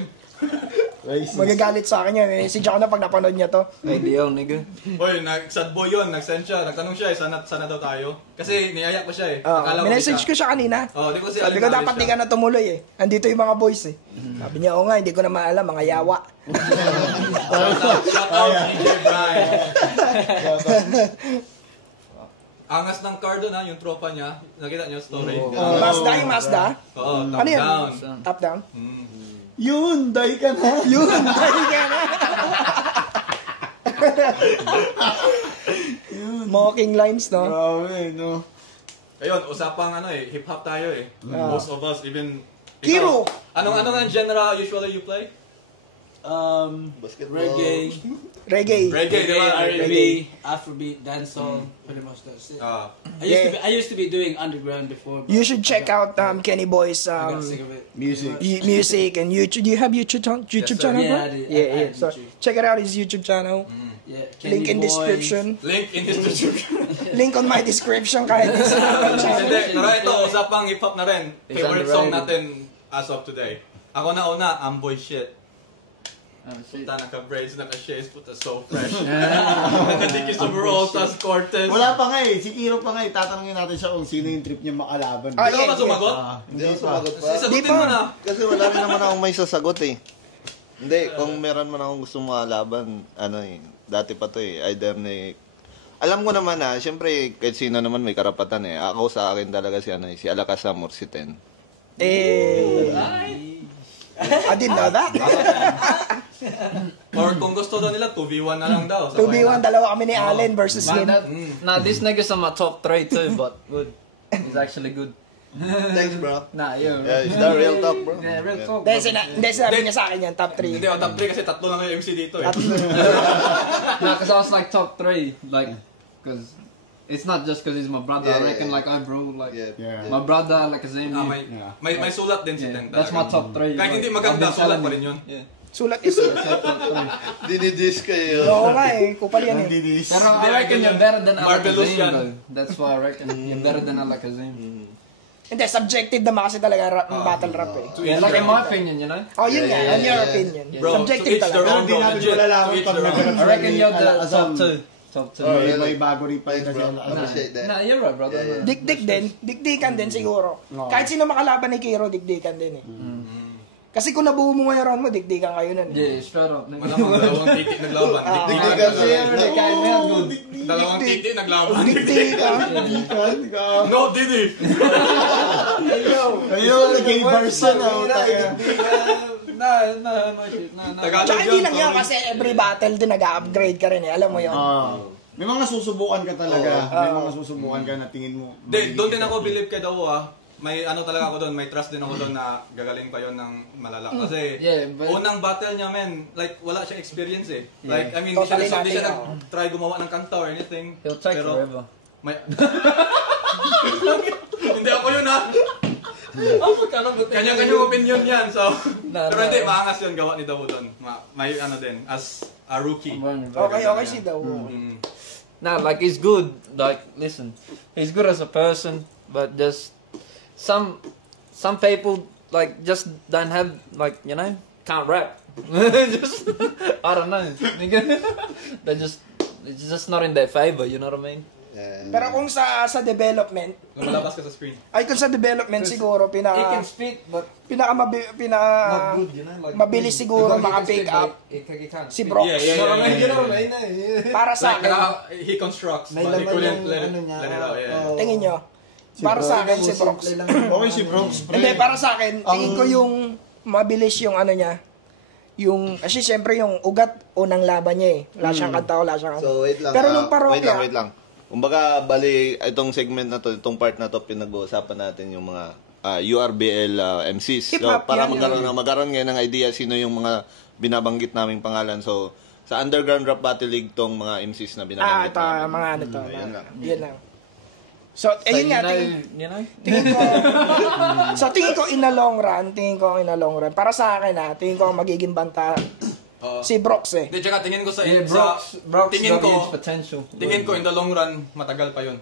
Magagalit sa akin yan. Eh. Si John na pag napanood niya to. Hey, Leo, nigga. Hoy, sad boy yun, nag-send siya, nagtanong siya, sana daw tayo. Kasi niyaya ko siya eh. Akala ko Minessage di ko siya kanina. di ko siya Sabi ko dapat di ka na tumuloy eh. Andito yung mga boys eh. Sabi niya, oo nga, hindi ko na maalam, mga yawa. Shoutout DJ Brian. Angas ng car doon ha, yung tropa niya. Nakita niyo story? Mazda yung Mazda. Oo, top Ano yan? down. Top down. Yun, dahi ka na. Yun, dahil ka na. Mocking lines, no? Grabe, no? Ayun, usapang hip-hop tayo eh. Most of us, even... Kiro! Anong nga genre usually you play? Basketball. Reggae, Reggae. Reggae, di ba? R&B, Afrobeat, dancehall, pretty much that's it. I used to be doing underground before. But You should check out Kenny Boy's I got sick of it. Music. music and YouTube. Do you have YouTube channel? Yeah, bro? I did. I Yeah. had So YouTube. check it out. His YouTube channel. Yeah, Link Kenny in Boy. description. Link in his description. Link on my description kahit isa. Hindi, pero ito, usapang hip-hop na rin. It's Favorite song underrated. natin as of today. Ako na una, Amboy Shit. Punta, naka-braids, naka-shades, puta, so fresh. Nakadikis over Altas, Cortez. Wala pa nga eh. Si Kiro pa nga eh. Tatanungin natin siya kung sino yung trip niya makalaban. Hindi ka ba sumagot? Hindi ako sumagot pa. Sagutin Di mo pa. na. Kasi wala rin naman akong may sasagot eh. Hindi, kung meron man akong gusto makalaban, dati pa to eh, either alam ko naman syempre kahit sino naman may karapatan eh. Ako sa akin talaga si Alakazam or si Ten. I didn't know that. Or kung gusto daw nila, 2v1 na lang daw. 2v1, dalawa kami ni Allen versus him. Nah, this nigga's on my top 3 too, but good. He's actually good. Thanks, bro. Nah, yo. Yeah, is that real talk, bro? Yeah, real talk. Hindi, sinabi niya sa akin yan, top 3. Hindi, top 3 kasi tatlo lang yung MC dito eh. Nah, because I was like top 3, like, because it's not just because he's my brother. Yeah, I reckon yeah, like I bro, like Yeah. my brother, like a same. May sulat din si Ten talaga. That's my top 3. Kahit hindi maganda, sulat pa rin yun. Yeah. Sulat is Dinidis kayo. Oo nga eh, kupal yan eh. Didis. Pero I reckon you're better than Marvelous Alakazam, yan. though. That's why I reckon you're better than Alakazam. Hindi, subjective naman kasi talaga battle rap eh. Yeah, like in my opinion, you know. Oh, yun nga, yeah, on your yeah. opinion. Bro, Subjective to each their talaga. own. Pero di natin Legit, malalaman to each pag their own. nagkaroon I reckon you're the Alakazam. top 2. Top 2. Oh, May really? bago rin pa yun Thanks, kasi bro. Alakazam. Appreciate that. Nah, you're right, brother. Yeah, yeah. Dikdik din. Dikdikan din siguro. Oo. Kahit sino makalaban ni Kiro, dikdikan din eh. Kasi kung nabuo mo ngayon round mo, dikdikan kayo nun eh. Yeah, straight up. nigga. Malamang dalawang titik naglaban. Dikdikan Dikdikan siya. talaga. Kaya mo yan, good. Dalawang titik naglaban. Dikdikan. No, Didi! Ayun, naging Barca na. No shit. No. Tagalog Tsaka hindi yun, lang yan sorry. kasi every battle din nag-upgrade ka rin eh. Alam mo yun. May mga susubukan ka talaga. May mga susubukan ka na tingin mo. Hindi, doon din ako believe kay Dawo May talaga ako doon, may trust din ako doon na gagaling pa yon ng malala. Kasi Yeah, but- unang battle niya, men, like wala siyang experience eh. Like, I mean, Totally hindi siya nothing, nag-try gumawa ng kanta or anything. He'll take Pero forever. may... Hindi ako yun Kanya-kanyang opinion yan. So, pero hindi, maangas yun gawa ni Dawo doon. May din, as a rookie. Okay si Daw. Nah, like he's good. Like, listen, he's good as a person, but just some people like just don't have like can't rap. Just I don't know. Nigga. It's just not in their favor. You know what I mean? Pero kung sa development, Lumalabas ka sa screen. ay kung sa development siguro He can speak, but not good, you know? Like, mabilis siguro because he can maka-pick speak, but up he can't si speak. Brooks. Para sa Like, akin, he constructs, May but he laman couldn't yung let ano it niya, out. Yeah. tingin nyo, para sa akin si Brooks. Okay si Brooks, pre. Hindi, para sa akin, tingin ko yung mabilis yung ano niya. Yung, kasi syempre yung ugat, unang laban niya eh. Wala siyang kanta, wala siyang ano. So, wait lang. Pero nung parokya, Wait lang. Kumbaga, bali, itong segment na to, itong part na to, pinag-uusapan natin yung mga URBL MCs. So, Hip-hop para yan, magkaroon ngayon ng idea sino yung mga binabanggit naming pangalan. So, sa Underground Rap Battle League tong mga MCs na binabanggit ito, namin. mga ano to. Yan lang. Yan lang. So, ayun nga, tingin ko, so tingin ko in the long run, para sa akin tingin ko ang magiging banta, si Brooks eh. Hindi, tsaka tingin ko sa... Brooks tingin got ko, huge potential. tingin ko in the long run, matagal pa yun.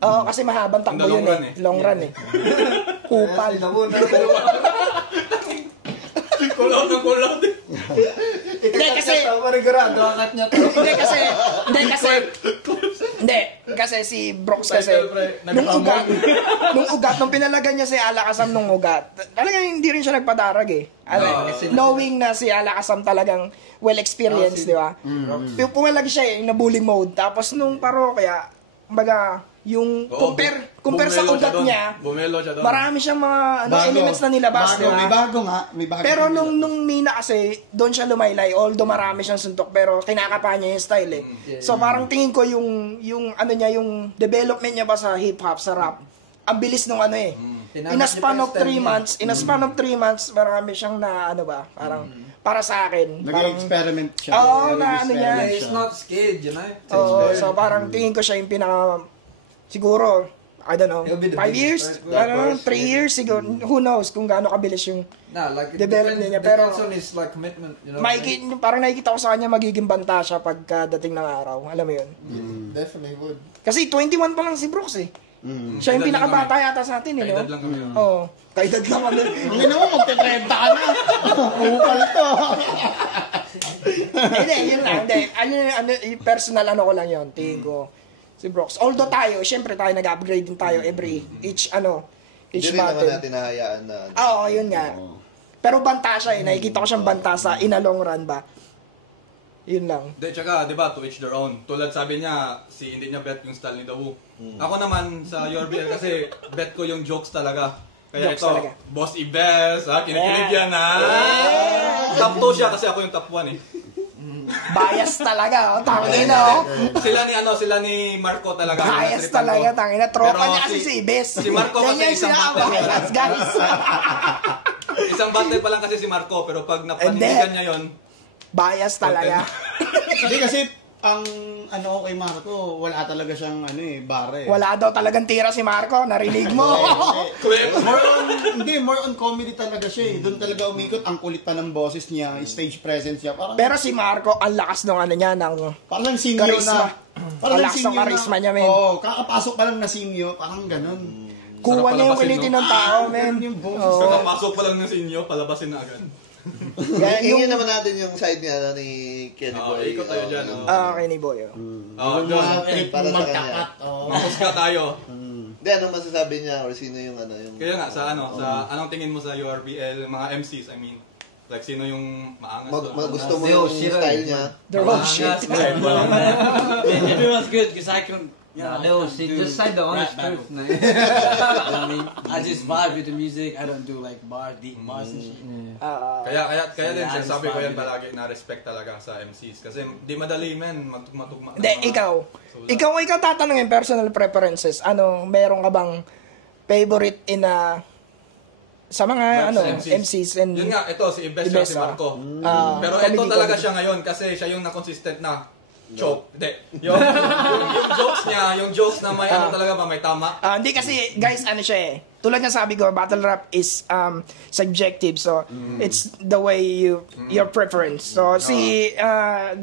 Oo, kasi mahabang takbo In the long yun run eh. Long run eh. Kupal. Kulang. Hindi kasi, kasi si Brooks kasi, nung pinalagan niya si Alakasam nung ugat, talagang hindi rin siya nagpadarag eh. Knowing na si Alakasam talagang well-experienced, di ba? Pumalag siya na bully mode. Tapos nung parokya, kumbaga, yung compare sa ugat niya, Bumelo siya doon. marami siyang mga elements na nilabas, di ba? May bago nga. Pero nung Mina kasi, doon siya lumaylay. Although marami siyang suntok, pero kinakapa niya yung style eh. So parang tingin ko yung ano niya, yung development niya ba sa hip-hop, sa rap, ang bilis nung ano eh. In a span of 3 months, marami siyang na ano ba, parang para sa akin. Nag-experiment siya. Oo, na ano niya. He's not scared, you know? So parang tingin ko siya yung pinaka, siguro, I don't know, He'll be the 5 years? biggest, I don't know, 3 years siguro. Who knows kung gaano kabilis yung Like it development niya. Pero depends on his like commitment, you know. parang nakikita ko sa kanya magiging banta siya pagkadating ng araw. Alam mo yun? Definitely would. Kasi 21 pa lang si Brooks eh. Siya yung Kaedad lang pinakabata yata sa atin eh, no? Kaedad lang kami. Oo. Kaedad lang kami. Hindi naman magte-30 ka na. Kupal to. Hindi, yun lang. Hindi. Personal ano ko lang yun. Tingin ko. Si Brooks. Although tayo, syempre tayo nag-upgrade din tayo each Hindi rin naman battle. natin nahayaan na. Oo, yun nga. Pero banta siya eh. Nakikita ko siyang banta sa in a long run ba. Yun lang. De, tsaka, di ba, to each their own. Tulad sabi niya, hindi niya bet yung style ni The Who. Ako naman, sa URBL, kasi bet ko yung jokes talaga. Kaya Jokes ito, talaga. Boss Ibes, kinikilig yan Top 2 siya kasi ako yung top 1 eh. Bias talaga. Tangina. Sila ni Marco talaga. Bias talaga. Tangina. Tropa Pero niya kasi si Ibes. Si Marco Yan kasi yung isang bias, guys. Isang battle pa lang kasi si Marco, pero pag napanindigan niya yon, Bias talaga. Hindi kasi, ang ano kay Marco, wala talaga siyang bare. Wala daw talagang tira si Marco. Narinig mo. More on comedy talaga siya eh. Doon talaga umikot. Ang kulit pa ng boses niya, stage presence niya. Parang, Pero si Marco, ang lakas ng ano niya, ng parang simyo charisma. na. Parang Ang lakas ng charisma niya, men. Oo, kakapasok pa lang na simyo, parang ganun. kuha niya yung palabasin, kilitin no? ng tao, men. Yung boses. Oo. kakapasok pa lang ng sinyo, palabasin na agad. Hingin naman natin yung side ni Kenny Boy. Ikot tayo dyan. Okay ni Boy. Yung mga trip para sa magkakat. Mapuska tayo. Hindi, anong masasabi niya or sino yung yung... Kaya nga, sa anong tingin mo sa URBL, mga MCs, I mean? Like, sino yung maangas doon? Gusto mo yung style niya? The wrong shit. Everyone's good because I can. Just say the honest truth, man. You know what I mean? I just vibe with the music. I don't do like bars, deep bars and shit. Kaya din, Yeah, sinasabi ko I yan just palagi na respect talaga sa MCs. Kasi di madali, men, matugma. Hindi, ikaw tatanungin personal preferences. Meron ka bang favorite sa mga MCs and Yun nga, ito, si Ibes Ibes, si Marco. Pero ito comedy, talaga comedy. siya ngayon kasi siya yung na-consistent na joke. Hindi. Yung jokes niya, yung jokes na may talaga ba, may tama. hindi kasi, guys, siya eh. Tulad nga sabi ko, battle rap is subjective. So, it's the way your preference. So, si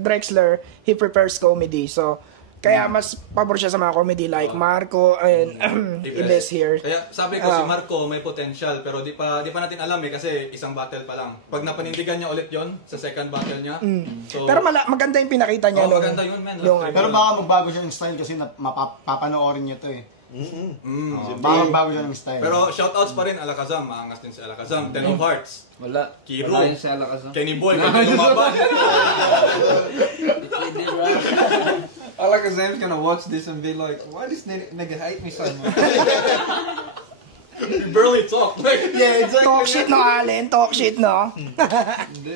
Drexler, he prefers comedy. So, Kaya mas pabor siya sa mga comedy like Marco and Ibes here. Kaya sabi ko si Marco may potential pero di pa natin alam kasi isang battle pa lang. Pag napanindigan niya ulit yon sa second battle niya. So, pero maganda yung pinakita niya. Maganda yun, man. Pero baka magbago siya ng style kasi mapapanoorin niyo to eh. Baka magbago siya ng style. Pero shoutouts pa rin Alakazam. Maangas din si Alakazam. Ten of Hearts. Wala. Kiro. Wala yun si Alakazam. Kenny Boy. Kenny lumaban. Alakazam's gonna watch this and be like, why does nigga hate me so much? You barely talk. Yeah, exactly. Talk shit no, Allen. Talk shit no. Hindi.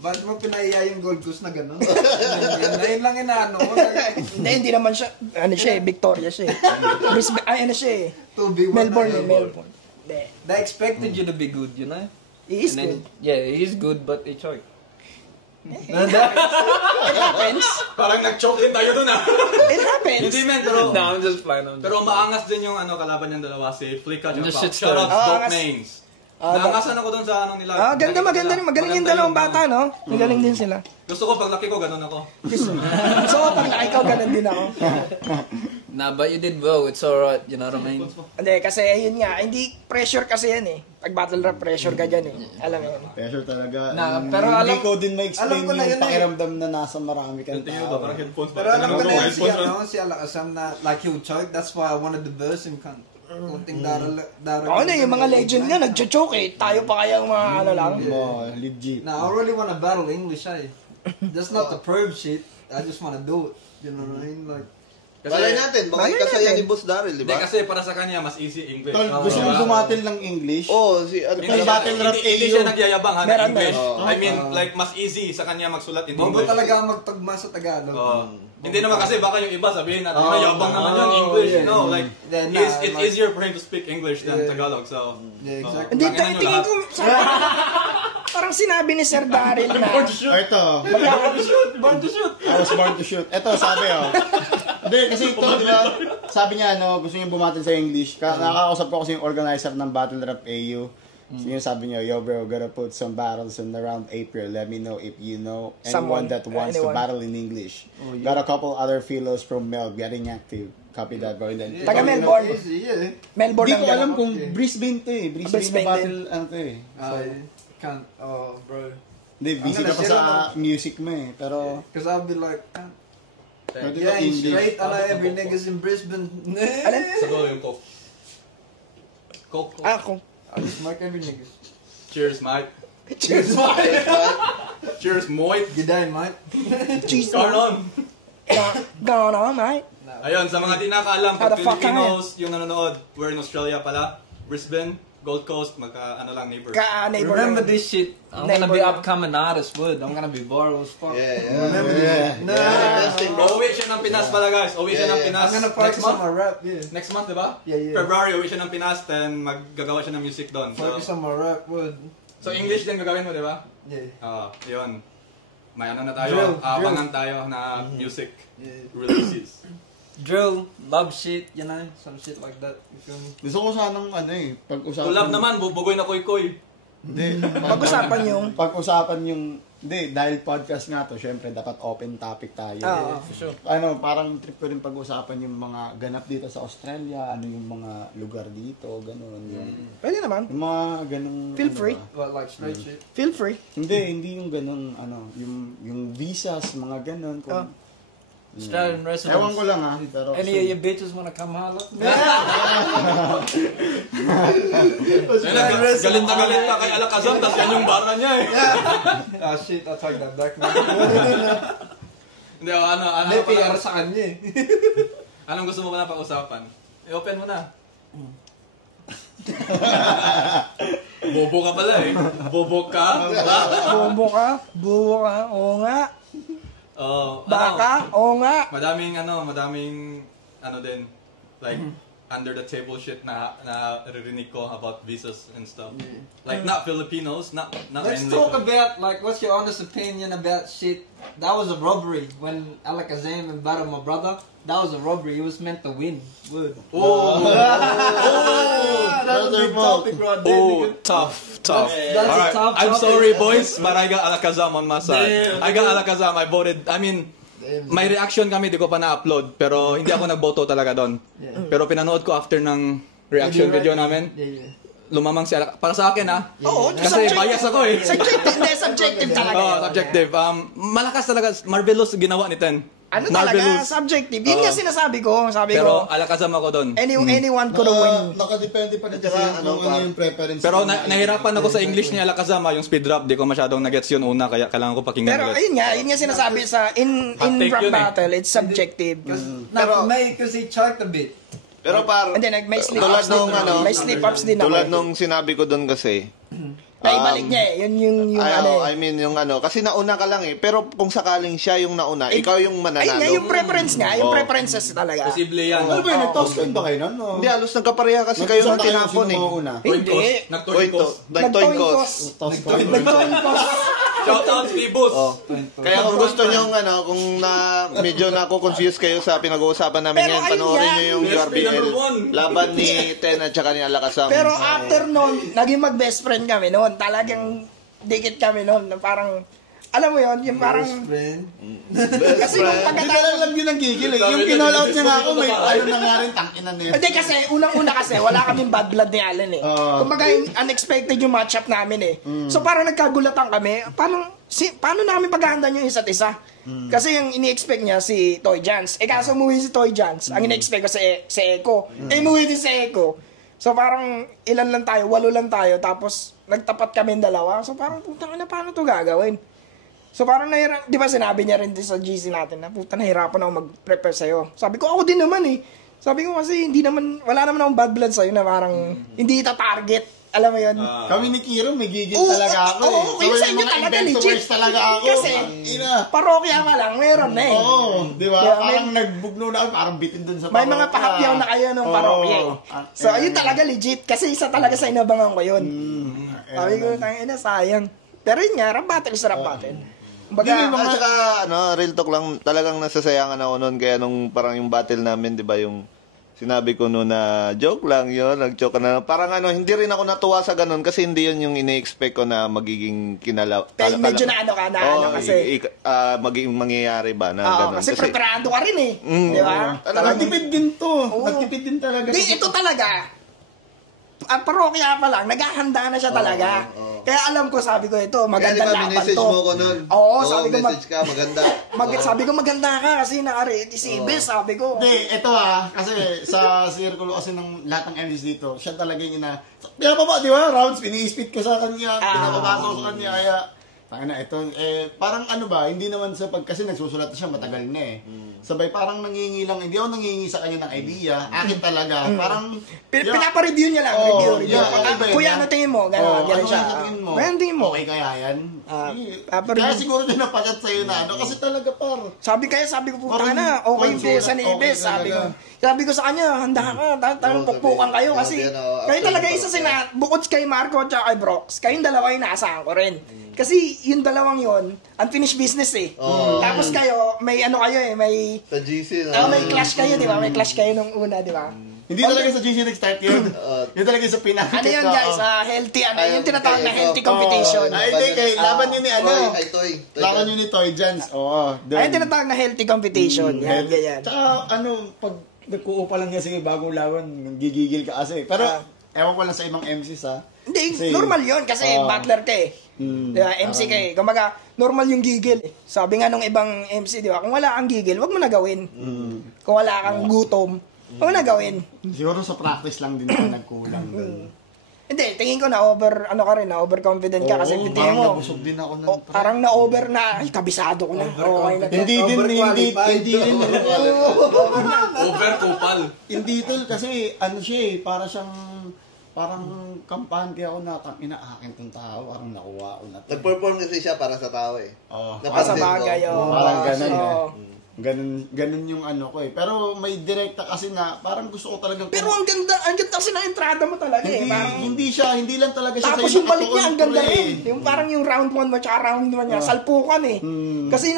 Ba't mo pinaiya yung Gold Coast na gano'n? Yun lang inaano mo. Hindi naman siya, Victoria siya Brisbane, ano siya 2v1 Melbourne. They expected you to be good, you know? He is And then, good. yeah, he's good, but he choked. It happens. Parang nag-choke din tayo dun It happens. Hindi men, pero... No, I'm just playing. Pero maangas din yung kalaban niyang dalawa, si Flicka at The Pop. shit Shoutouts, story. dope names. Naangasan ako dun sa nila. Ganda rin. Magaling yung dalawang bata, no? Magaling din sila. Gusto ko, pag laki ko, ganun ako. So, pag ikaw, ganun din ako. Nah, but you did well. It's alright, you know what I mean? Hindi, kasi yun nga, hindi pressure kasi yan eh. Pag battle rap, pressure ka dyan eh. Alam mo yun. Pressure talaga. Pero hindi alam- ko din ma-explain alam ko na yung yun eh. pakiramdam na nasa marami kang Tingin tao. ba, parang headphones Pero alam ko na yan headphones. si Alakazam na like he'll choke. That's why I wanted to verse him, cunt. Kunting daral. Oo na, yung mga legend nga, nag-choke eh. Tayo pa kaya mga ano lang. Legit. Nah, I really want to battle English, Just not to prove shit. I just want to do it. You know what I mean? Like, Balay natin, baka ikasaya ni Boss Daryl, di Hindi ba? kasi para sa kanya, mas easy English. Tol, gusto mo bumatil ng English? Oo, si ano Hindi pala. battle rap hindi AU. siya nagyayabang ng Meron English. ba? I mean, like, mas easy sa kanya magsulat in bobo English. talaga ang magtugma sa Tagalog. Hindi naman kasi baka yung iba sabihin natin, yabang naman yung English. yeah. No, like, Yeah, it's like- easier for him to speak English than Tagalog. So, Yeah, exactly. Hindi, Tanginan nyo tingin lahat. ko, parang sinabi ni Sir Daryl na, Ito. born to shoot. I was born to shoot. Ito, sabi Hindi, kasi ito, di ba? Sabi niya, gusto niya bumatil sa English. Nakakausap ko kasi yung organizer ng Battle Rap AU. So yun sabi niya, yo bro, gotta put some battles in around April. Let me know if you know anyone that wants to battle in English. Got a couple other fellows from Mel getting active. Copy that, bro. Then, taga Melbourne. Easy, yeah. Melbourne Hindi ang ko alam gano'n. kung Brisbane to eh. Brisbane Brisbane na battle, ano to eh. Can't, bro. Hindi, busy ka pa sa music mo eh. Pero, Because I'll be like, pwede yeah, ba ain't English? straight. I know every niggas in Brisbane. Sa dulo yung Coke. Coke. Ako. I just smoke every niggas. Cheers, mate. Cheers. Cheers, Moit. Good day, mate. Cheese. Turn on. Gone on, mate. Ayun, sa mga di nakaalam, How pag the fuck Filipinos yung nanonood, we're in Australia pala. Brisbane, Gold Coast, neighbor. Ka-neighbor Remember lang. this shit. I'm Neighbor gonna be lang. upcoming artist, word. I'm gonna be viral as fuck. Yeah. No, Uwi siya ng Pinas pala, guys. Uwi siya ng Pinas. I'm gonna Next focus on month. my rap, yeah. Next month, di ba? Yeah. February, uwi siya ng Pinas, then maggagawa siya ng music doon. Focus on my rap, word. So English din gagawin mo, di ba? Yeah. Yun. May ano na tayo, Drill. abangan tayo na music releases. Drill, love shit, you know, some shit like that. You feel me? Gusto ko sanang pag-usapan. Kulab naman, bubugoy na koy-koy. Hindi. Pag-usapan yung... Pag-usapan yung... Hindi, dahil podcast nga to, syempre dapat open topic tayo. Oo. For sure. Parang trip ko rin pag-usapan yung mga ganap dito sa Australia, ano yung mga lugar dito, gano'n. Pwede naman. Yung mga ganung... Feel free. What, like straight shit? Feel free. Hindi yung ganun, yung visas, mga ganun. Kung, Australian residents. ewan ko lang pero... Any of your bitches wanna come holler? Galit na galit ka kay Alakazam, tas yan yung bara niya eh. Ah shit, I'll take that back, man. Hindi, ano Hindi, pala, PR sa kanya eh. anong gusto mo ba na pag-usapan? I-open mo na. Bobo ka pala eh. Bobo ka? Bobo ka. Buwo ka. Oo nga. Baka. Oo nga. Madaming din, like, under the table shit na naririnig ko about visas and stuff. Like, not Filipinos, not Let's mainly. talk about, like, what's your honest opinion about shit? That was a robbery when Alakazam and battled my brother. That was a robbery. He was meant to win. Word. Oh! That was a big topic right there, nigga. Tough. That's Alright, a tough I'm topic. sorry, boys, but I got Alakazam on my side. Damn. I got Alakazam. I voted. I mean, may reaction kami, di ko pa na-upload. Pero hindi ako nagboto talaga doon. Pero pinanood ko after ng reaction video namin. Lumamang si Alakazam. Para sa akin Oo, kasi bias ako eh. Subjective talaga. Subjective. Malakas talaga. Marvelous ginawa ni Ten. Ano talaga, subjective. Yun nga sinasabi ko. Pero Alakazam ako doon. Anyone could win. Nakadepende pa rin kasi kung ano yung preference. Pero nahirapan ako sa English ni Alakazam, yung speed drop, di ko masyadong nagets yun una, kaya kailangan ko pakinggan Pero ulit. yun nga sinasabi sa in rap battle, it's subjective. Pero may kasi chart a bit. Pero And then may slip tulad ups nung din. May slip ups din tulad ako. nung sinabi ko doon kasi, Naibalik niya eh. Yun yung ano eh. I mean yung kasi nauna ka lang eh. Pero kung sakaling siya yung nauna, ikaw yung mananalo. Ayun nga, yung preference nga. Yung preferences talaga. Posible yan. Ano ba yun? Nag-toss coin ba kayo nun? Hindi, halos nagkapareha kasi kayo ng tinapon eh. Hindi. Nagtoinkos. Nagtoinkos. Shoutout, Pibus! Kaya kung gusto nyo kung medyo nako-confuse kayo sa pinag-uusapan namin Pero ngayon, ayun panoorin yan. nyo yung PSP URBL number 1. laban ni Ten at saka ni Alakazam. Pero after nun, naging mag-best friend kami noon. Talagang dikit kami noon. Parang, alam mo yun, yung parang... Kasi nung Hindi pagkatapos... ka lang yun ang gigil eh. Yung kinall out niya nga ako, may ano na nga rin, tangkinan niya. Hindi kasi, unang-una kasi, wala kaming bad blood ni Allen eh. Kumbaga, unexpected yung matchup namin eh. So parang nagkagulatan kami, paano namin paghahandaan yung isa't isa? Kasi yung ini-expect niya si Toy Jans. Kaso umuwi si Toy Jans, ang ini-expect ko si Eko. Umuwi din si Eko. So parang ilan lang tayo, 8 lang tayo, tapos nagtapat kami dalawa. So parang, putang ina, paano to gagawin? So parang di ba sinabi niya rin din sa GC natin na puta nahirapan ako mag-prepare sa'yo. Sabi ko ako din naman eh. Sabi ko kasi wala naman akong bad blood sa'yo na parang hindi ita-target. Alam mo yun? Kami ni Kiro, may gigil talaga ako eh. Oo, kayo sa inyo talaga legit. Talaga ako. Kasi, parokya ka lang, meron na eh. Oo, di ba? Parang nagbugno na ako, parang bitin dun sa parokya. May mga pahapyaw na kayo ng parokya eh. So, ayun talaga legit. Kasi isa talaga sa inabangan ko yun. Sabi ko, tangina, sayang. Pero yun nga, rap battle sa rap battle. At saka, real talk lang, talagang nasasayangan ako noon. Kaya nung parang yung battle namin, di ba, yung sinabi ko noon na joke lang yun, nag-joke ka na. Parang hindi rin ako natuwa sa ganun kasi hindi yun yung ine-expect ko na magiging Kaya medyo na kasi. Magiging mangyayari ba na ganun. Kasi preparado ka rin eh. Di ba? Nagtipid din to. Nagtipid din talaga. Ito talaga. Ang parokya pa lang, naghahanda na siya talaga. Kaya alam ko, sabi ko ito, magandang laban to. Mo ko nun. Oo, sabi ko message ka, maganda. Sabi ko maganda ka kasi naka-ready si Ibis, sabi ko. Hindi, ito kasi sa circle kasi ng lahat ng MCs dito, siya talaga yung pinapaba, di ba? Rounds, pini-spit ko sa kanya, pinapabasa ko sa kanya, kaya ito, parang hindi naman kasi nagsusulat na siya, matagal na eh. Sabay parang nangingilang, hindi ako nangingi sa kanya ng idea, akin talaga, parang... Pinapa-review niya lang, review. Kuya, ano tingin mo? Gano'n siya. Ano tingin mo? Okay kaya yan? Kaya siguro din napachat sa'yo na kasi talaga Sabi ko, puta na, okay yung pyesa ni Ibis, sabi ko sa kanya, handa ka, talagang pukpukan kayo kasi kayo talaga isa bukod kay Marco at kay Brox, kayong dalawa yung naasahan ko rin. Kasi yung dalawang yon unfinished business eh. Tapos kayo, may may... Sa GC, no? May clash kayo, di ba? May clash kayo nung una, di ba? Hindi talaga sa GC nag-start yun. Yun talaga sa pinakit. Ano yun guys? Healthy, yung tinatawag na healthy competition. Hindi, laban yun ni Toy. Laban yun ni Toy Jans. Oo. Ayun tinatawag na healthy competition. Yan, ganyan. Tsaka pag nagkuupa lang niya, sige, bagong laban, gigigil ka kasi. Pero, ewan ko lang sa ibang MCs ha. Hindi, normal yun kasi battler ka eh. Diba, MC ka eh. Kumbaga, normal yung gigil. Sabi nga nung ibang MC, di ba, kung wala kang gigil, wag mo na gawin. Kung wala kang gutom, wag mo na gawin. Siguro sa practice lang din ako nagkulang. Hindi, tingin ko na overconfident ka kasi tingin mo. Nabusog din ako parang na-over na, ay, kabisado ko na. Hindi rin. Overkupal. Hindi tol, kasi siya eh, parang kampahan kaya ako akin tong tao, parang nakuha ko na. Nag-perform kasi siya para sa tao eh. Sa bagay, parang ganun Ganun yung ko eh. Pero may direkta kasi na parang gusto ko talagang... Pero ang ganda kasi na entrada mo talaga hindi lang talaga siya tapos yung balik niya, ang ganda rin. Yung parang yung round 1 mo tsaka round 1 niya, salpukan eh. Kasi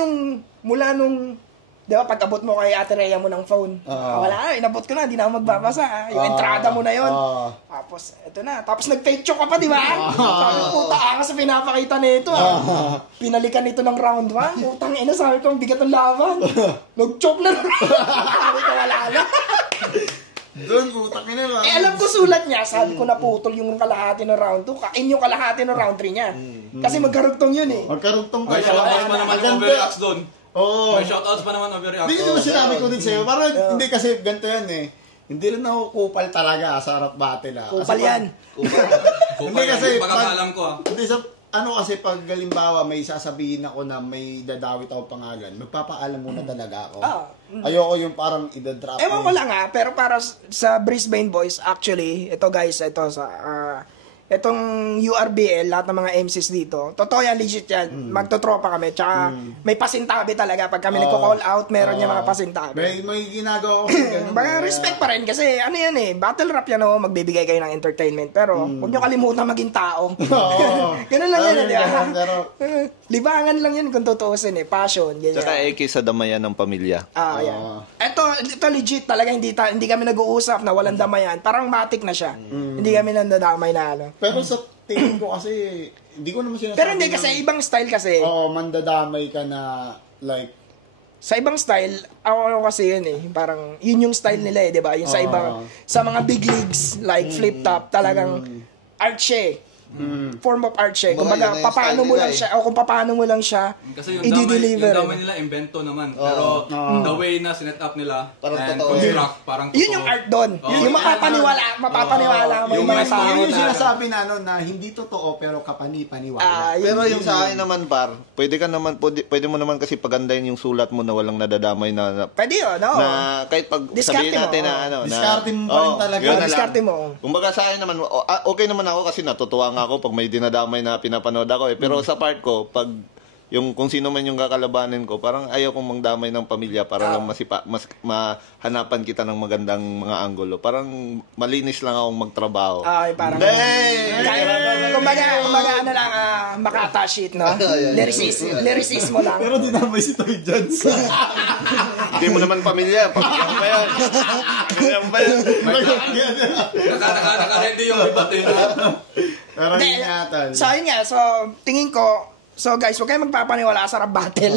mula nung Di ba, pag abot mo kay Ate Rhea mo ng phone, wala na, inabot ko na, hindi na ako magbabasa. Yung entrada mo na yon. Tapos, eto na. Tapos nag-fake choke ka pa, di ba? Sabi ko, puta angas sa pinapakita nito. Pinalikan nito ng round 1. Putang ina, sabi ko, ang bigat ng laban. Nag-choke na. Sabi ko, wala na. Doon, putang ina. Alam ko sulat niya, sabi ko naputol yung kalahati ng round 2, kain yung kalahati ng round 3 niya. Kasi magkarugtong yun eh. Magkarugtong May shoutouts pa naman yung overreacts doon. Oo. May shoutouts pa naman overreacts. Hindi naman sinabi ko din sa'yo. Parang hindi kasi ganito yan eh. Hindi rin ako kupal talaga sa harap battle Kupal yan. Hindi kasi pagkakalam ko Hindi sa kasi pag galimbawa may sasabihin ako na may dadawit ako pangalan, magpapaalam muna talaga ako. Ayoko yung parang idadrop. Ewan ko lang pero para sa Brisbane Boys, actually, ito guys, ito sa itong URBL, lahat ng mga MCs dito, totoo yan, legit yan. Magtotropa kami. Tsaka may pasintabi talaga. Pag kami nagko-call out, meron niya mga pasintabi. May ginagawa ko. Baga respect pa rin kasi ano yan eh, battle rap yan magbibigay kayo ng entertainment. Pero huwag nyo kalimutan maging tao. Ganun lang yan, di ba? Libangan lang yan kung tutuusin eh, passion. Ganyan. Tsaka sa damayan ng pamilya. Yan. Ito legit talaga, hindi kami nag-uusap na walang damayan. Parang matik na siya. Hindi kami nandadamay na ano. Pero sa tingin ko kasi, hindi ko naman sinasabi. Pero hindi kasi, ibang style kasi. Mandadamay ka na, like, sa ibang style, ako kasi yun eh. Parang, yun yung style nila eh, di ba? Yung sa ibang, sa mga big leagues, like flip top, talagang art siya eh. Form of art siya. Kung baga, papaano mo lang siya, o kung papaano mo lang siya, kasi yung i-deliver. Yung damay nila, invento naman. Pero, the way na sinet up nila, parang and totoo. construct, parang totoo. Yun yung art doon. Yung mapapaniwala mo yung mga tao. yung sinasabi na na hindi totoo pero kapani-paniwala. Pero yung sa akin naman pwede mo naman kasi pagandahin yung sulat mo na walang nadadamay na Pwede yun, no? na kahit pag sabihin natin na Diskarte mo pa rin talaga. Diskarte mo. Kumbaga sa akin naman, okay naman ako kasi natutuwa nga ako pag may dinadamay na pinapanood ako eh. Pero sa part ko, pag yung kung sino man yung kakalabanin ko, parang ayaw kong mangdamay ng pamilya para lang mahanapan kita ng magandang mga anggulo. Parang malinis lang akong magtrabaho. Ay, parang kumbaga ano lang, makata shit, no? Lyricism mo lang. Pero dinamay si Toy Jones. Hindi mo naman pamilya. Pamilya pa yan. Naka-ready yung iba't yun. Pero yun nga, tol. So, yun nga. So, tingin ko, guys, huwag kayo magpapaniwala sa rap battle.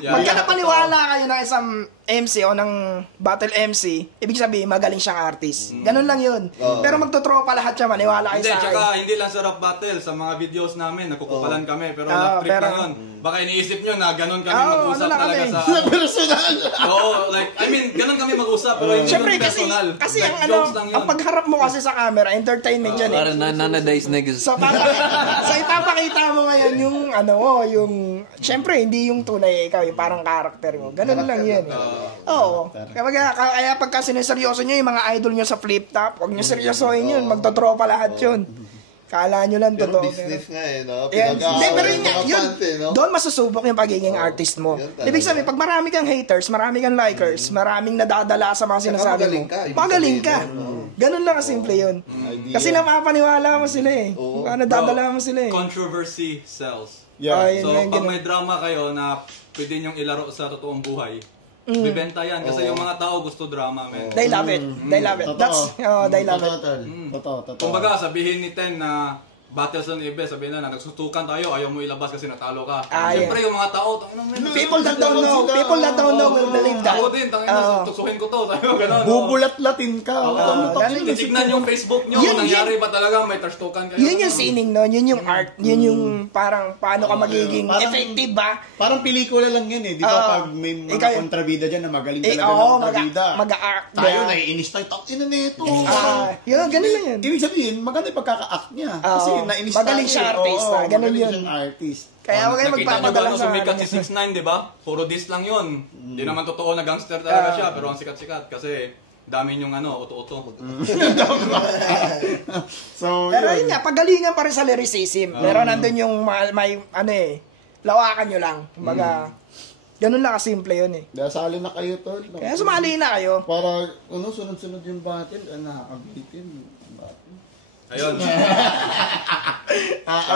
Magkakapaniwala kayo ng isang MC o ng battle MC, ibig sabihin, magaling siyang artist. Ganun lang yun. Pero magtutropa lahat siya, maniwala kayo sa akin. Tsaka hindi lang sa rap battle, sa mga videos namin, nagkukupalan kami, pero na-trip na yun. Baka iniisip nyo na ganun kami mag-usap talaga sa... personal! Oo, like, I mean, ganun kami mag-usap, pero hindi Siyempre, yun personal. kasi Like, ang jokes lang yun. ang pagharap mo kasi sa camera, entertainment yan eh. Parang nanadice niggas. So, ipapakita mo ngayon yung, siyempre, hindi yung tunay ikaw, yung parang karakter mo. Ganun lang yan eh. Oo. Kaya pagka sineseryoso nyo yung mga idol nyo sa flip top, huwag nyo seryosohin yun, magtotropa lahat yun. Kala nyo lang totoo. Pero business nga eh, no? Pero yun, doon masusubok yung pagiging artist mo. Ibig sabihin, pag marami kang haters, marami kang likers, maraming nadadala sa mga sinasabi mo, magaling ka. Ganun lang kasimple yun. Kasi napapaniwala mo sila eh. Nadadala mo sila eh. Controversy sells. Yeah. So, pag may drama kayo na pwede nyong ilaro sa totoong buhay, bibenta yan. Kasi yung mga tao gusto drama, man. They love it. They love it. They love it. Totoo. Kumbaga, sabihin ni Ten na battles on Ibe, sabihin na nagsutukan tayo, ayaw mo ilabas kasi natalo ka. Siyempre yung mga tao, people that don't know will believe that. Ako din, tuksuhin ko to, tayo, gano'n. Bubulat-latin ka. Titignan yung Facebook nyo, nangyari ba talaga, may tukan kayo. Yun yung sining nun, yun yung art, yun yung parang paano ka magiging effective ba? Parang pelikula lang yan eh. Di ba pag may mga kontrabida dyan na magaling talaga ng kontrabida. Mag-act. Tayo naiinis tayo, takina nito. Yun, ganun lang yun. Ibig sabihin, maganda yung pagkaka-act niya. Kasi nainis tayo. Magaling siya artist. Ganun yun. Kaya huwag kayo magpapadala sa sumikat si 6ix9ine, di ba? Puro diss lang yun. Hindi naman totoo na gangster talaga siya, pero ang sikat-sikat kasi dami yung uto-uto. So, pero yun nga, pagalingan pa rin sa lyricism. Pero nandun yung may lawakan nyo lang. Kumbaga, ganun lang kasimple yun eh. Sali na kayo, tol. Kaya sumali na kayo. Para, sunod-sunod yung battle, nakakabitin. Ayun.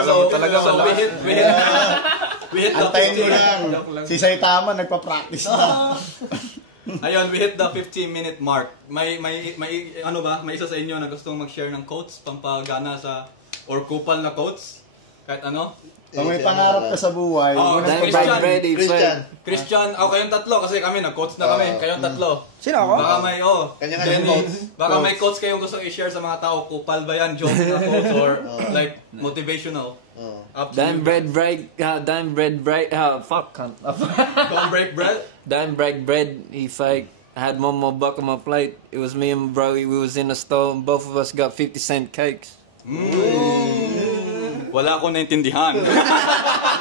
So, talaga, we hit. We hit the Antayin mo 15. lang. Si Saitama nagpa-practice na. Ayun, we hit the 15-minute mark. May ano ba? May isa sa inyo na gustong mag-share ng quotes pampagana sa or kupal na quotes? Kahit ano? Kung may pangarap ka sa buhay, Dime Christian. ready. Christian. Kayong tatlo kasi kami nag-quotes na kami. Kayong tatlo. Sino ako? Baka may Kanya-kanya Jenny, quotes. baka may quotes kayong gusto i-share sa mga tao. Kupal ba yan? Joke na quotes or like motivational? Up to you. Dime bread break. Fuck. Don't break bread. Dime break bread. If I had one more buck on my plate, it was me and bro. We was in the store and both of us got 50-cent cakes. Wala akong naintindihan.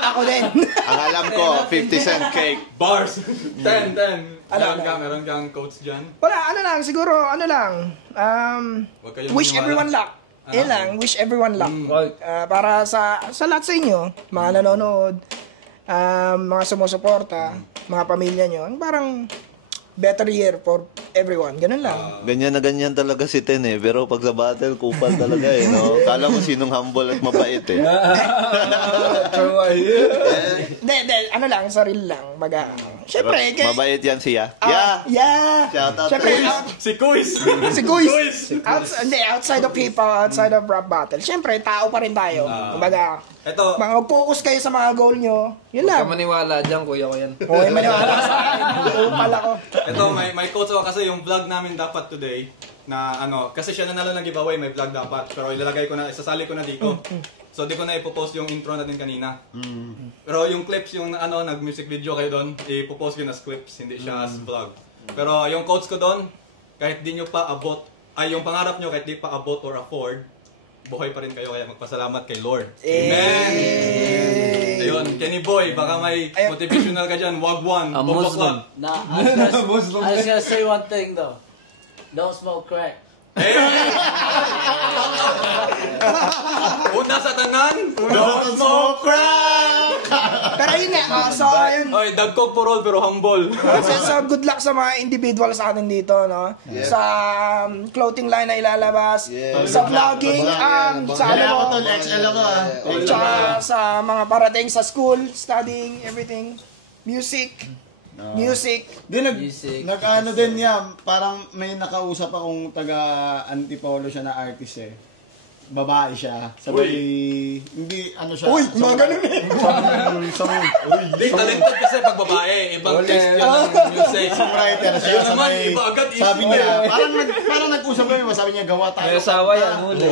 Ako din. Ang alam ko, 50-cent cake. Bars. 10. Ano? Meron kang quotes dyan? Wala, ano lang, siguro, ano lang. Huwag kayong Wish maniwala. everyone luck. Yan lang, wish everyone luck. Right. Para sa lahat sa inyo, mga nanonood, mga sumusuporta, mga pamilya nyo, parang better year for everyone. Ganun lang. Ganyan na ganyan talaga si Ten eh. Pero pag sa battle, kupal talaga eh. No? Kala mo sinong humble at mabait eh. Hindi, ano lang, sarili lang. Siyempre, Pero mabait yan siya. Yeah! Shout out Siyempre, to Si Kuis. si Guys, outside of people, outside of rap battle, siyempre, tao pa rin tayo. Kumbaga, Ito, mag-focus kayo sa mga goal nyo. Yun lang. maniwala dyan, kuya ko yan. Huwag maniwala sa akin. Upal ako. ito may quotes ako kasi yung vlog namin dapat today na ano, kasi siya na nalang ng giveaway, may vlog dapat. Pero ilalagay ko na, isasali ko na dito. So di ko na ipopost yung intro natin kanina. Pero yung clips, yung ano, nag-music video kayo doon, ipopost ko na as clips, hindi siya as vlog. Pero yung quotes ko doon, kahit di nyo pa abot, yung pangarap nyo kahit di pa abot or afford, buhay pa rin kayo, kaya magpasalamat kay Lord. Amen! Ayun, Kenny Boy, baka may motivational ka dyan, wagwan, A Muslim. bombakla. Nah, I was gonna say one thing though. Don't smoke crack. Una sa tanan, Don't smoke crack! Pero yun nga, so yun. Oy, dagkog purol pero humble. So good luck sa mga individual sa atin dito, no? Sa clothing line na ilalabas, sa vlogging, sa Kaya ako ano, tol, XL ako ah. tsaka sa mga parating sa school, studying, everything, music. Di nag-ano din niya, parang may nakausap akong taga-Antipolo siya na artist eh. Babae siya. Sabay, hindi ano siya. Uy, mga ganun eh. Di, talented kasi pag babae. Ibang taste yun ng music. Songwriter siya. Ayun naman, Sabay, iba agad isip sabi mo niya, eh. parang nag-usap kami, sabi niya, gawa tayo. May asawa yan, huli.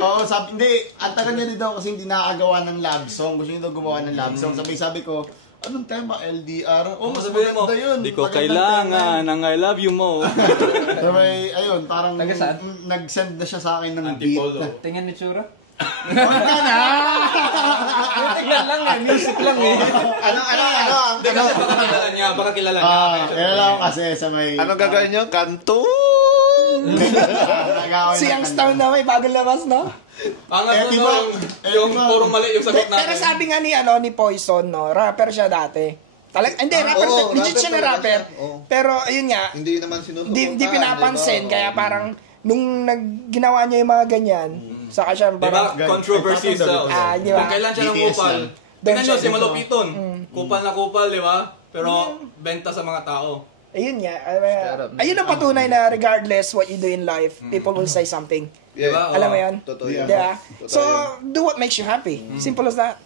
Oo, sabi, hindi, ang tagal niya din daw kasi hindi nakagawa ng love song. Gusto niya daw gumawa ng love song. Sabi ko, anong tema? LDR? Oh, mas Sabihin mo, maganda yun. di ko Magandang kailangan ng I love you mo. tema. Sabay, ayun, parang Taga saan? nag-send na siya sa akin ng beat. Antipolo. Tingnan ni Tsura. Huwag ka na! Tingnan lang eh, music lang eh. Ano? Hindi kasi baka kilala niya. Kaya lang ako kasi sa may... Anong gagawin nyo? Kanto! Si Youngstown na may bagong labas, no? Ang Eh, ano diba? yung puro mali yung sagot Pero natin. sabi nga ni Poison, no, rapper siya dati. Hindi, rapper, oo, legit rapper siya na talaga rapper. siya, oo. Pero ayun nga, Hindi naman sinusuportahan. di pinapansin, diba? kaya parang nung ginawa niya yung mga ganyan, saka siya Diba? parang, Controversy sells. di ba? Kung kailan siya ng BTS kupal. lang. Tingnan nyo, si Dito. Malupiton. Kupal na kupal, di ba? Pero benta sa mga tao. Ayun nga, ayun ang patunay na regardless what you do in life, people will say something. Yeah. Diba? Alam mo yan? Totoo yan. Di ba? Totoo So, yan. do what makes you happy. Simple as that.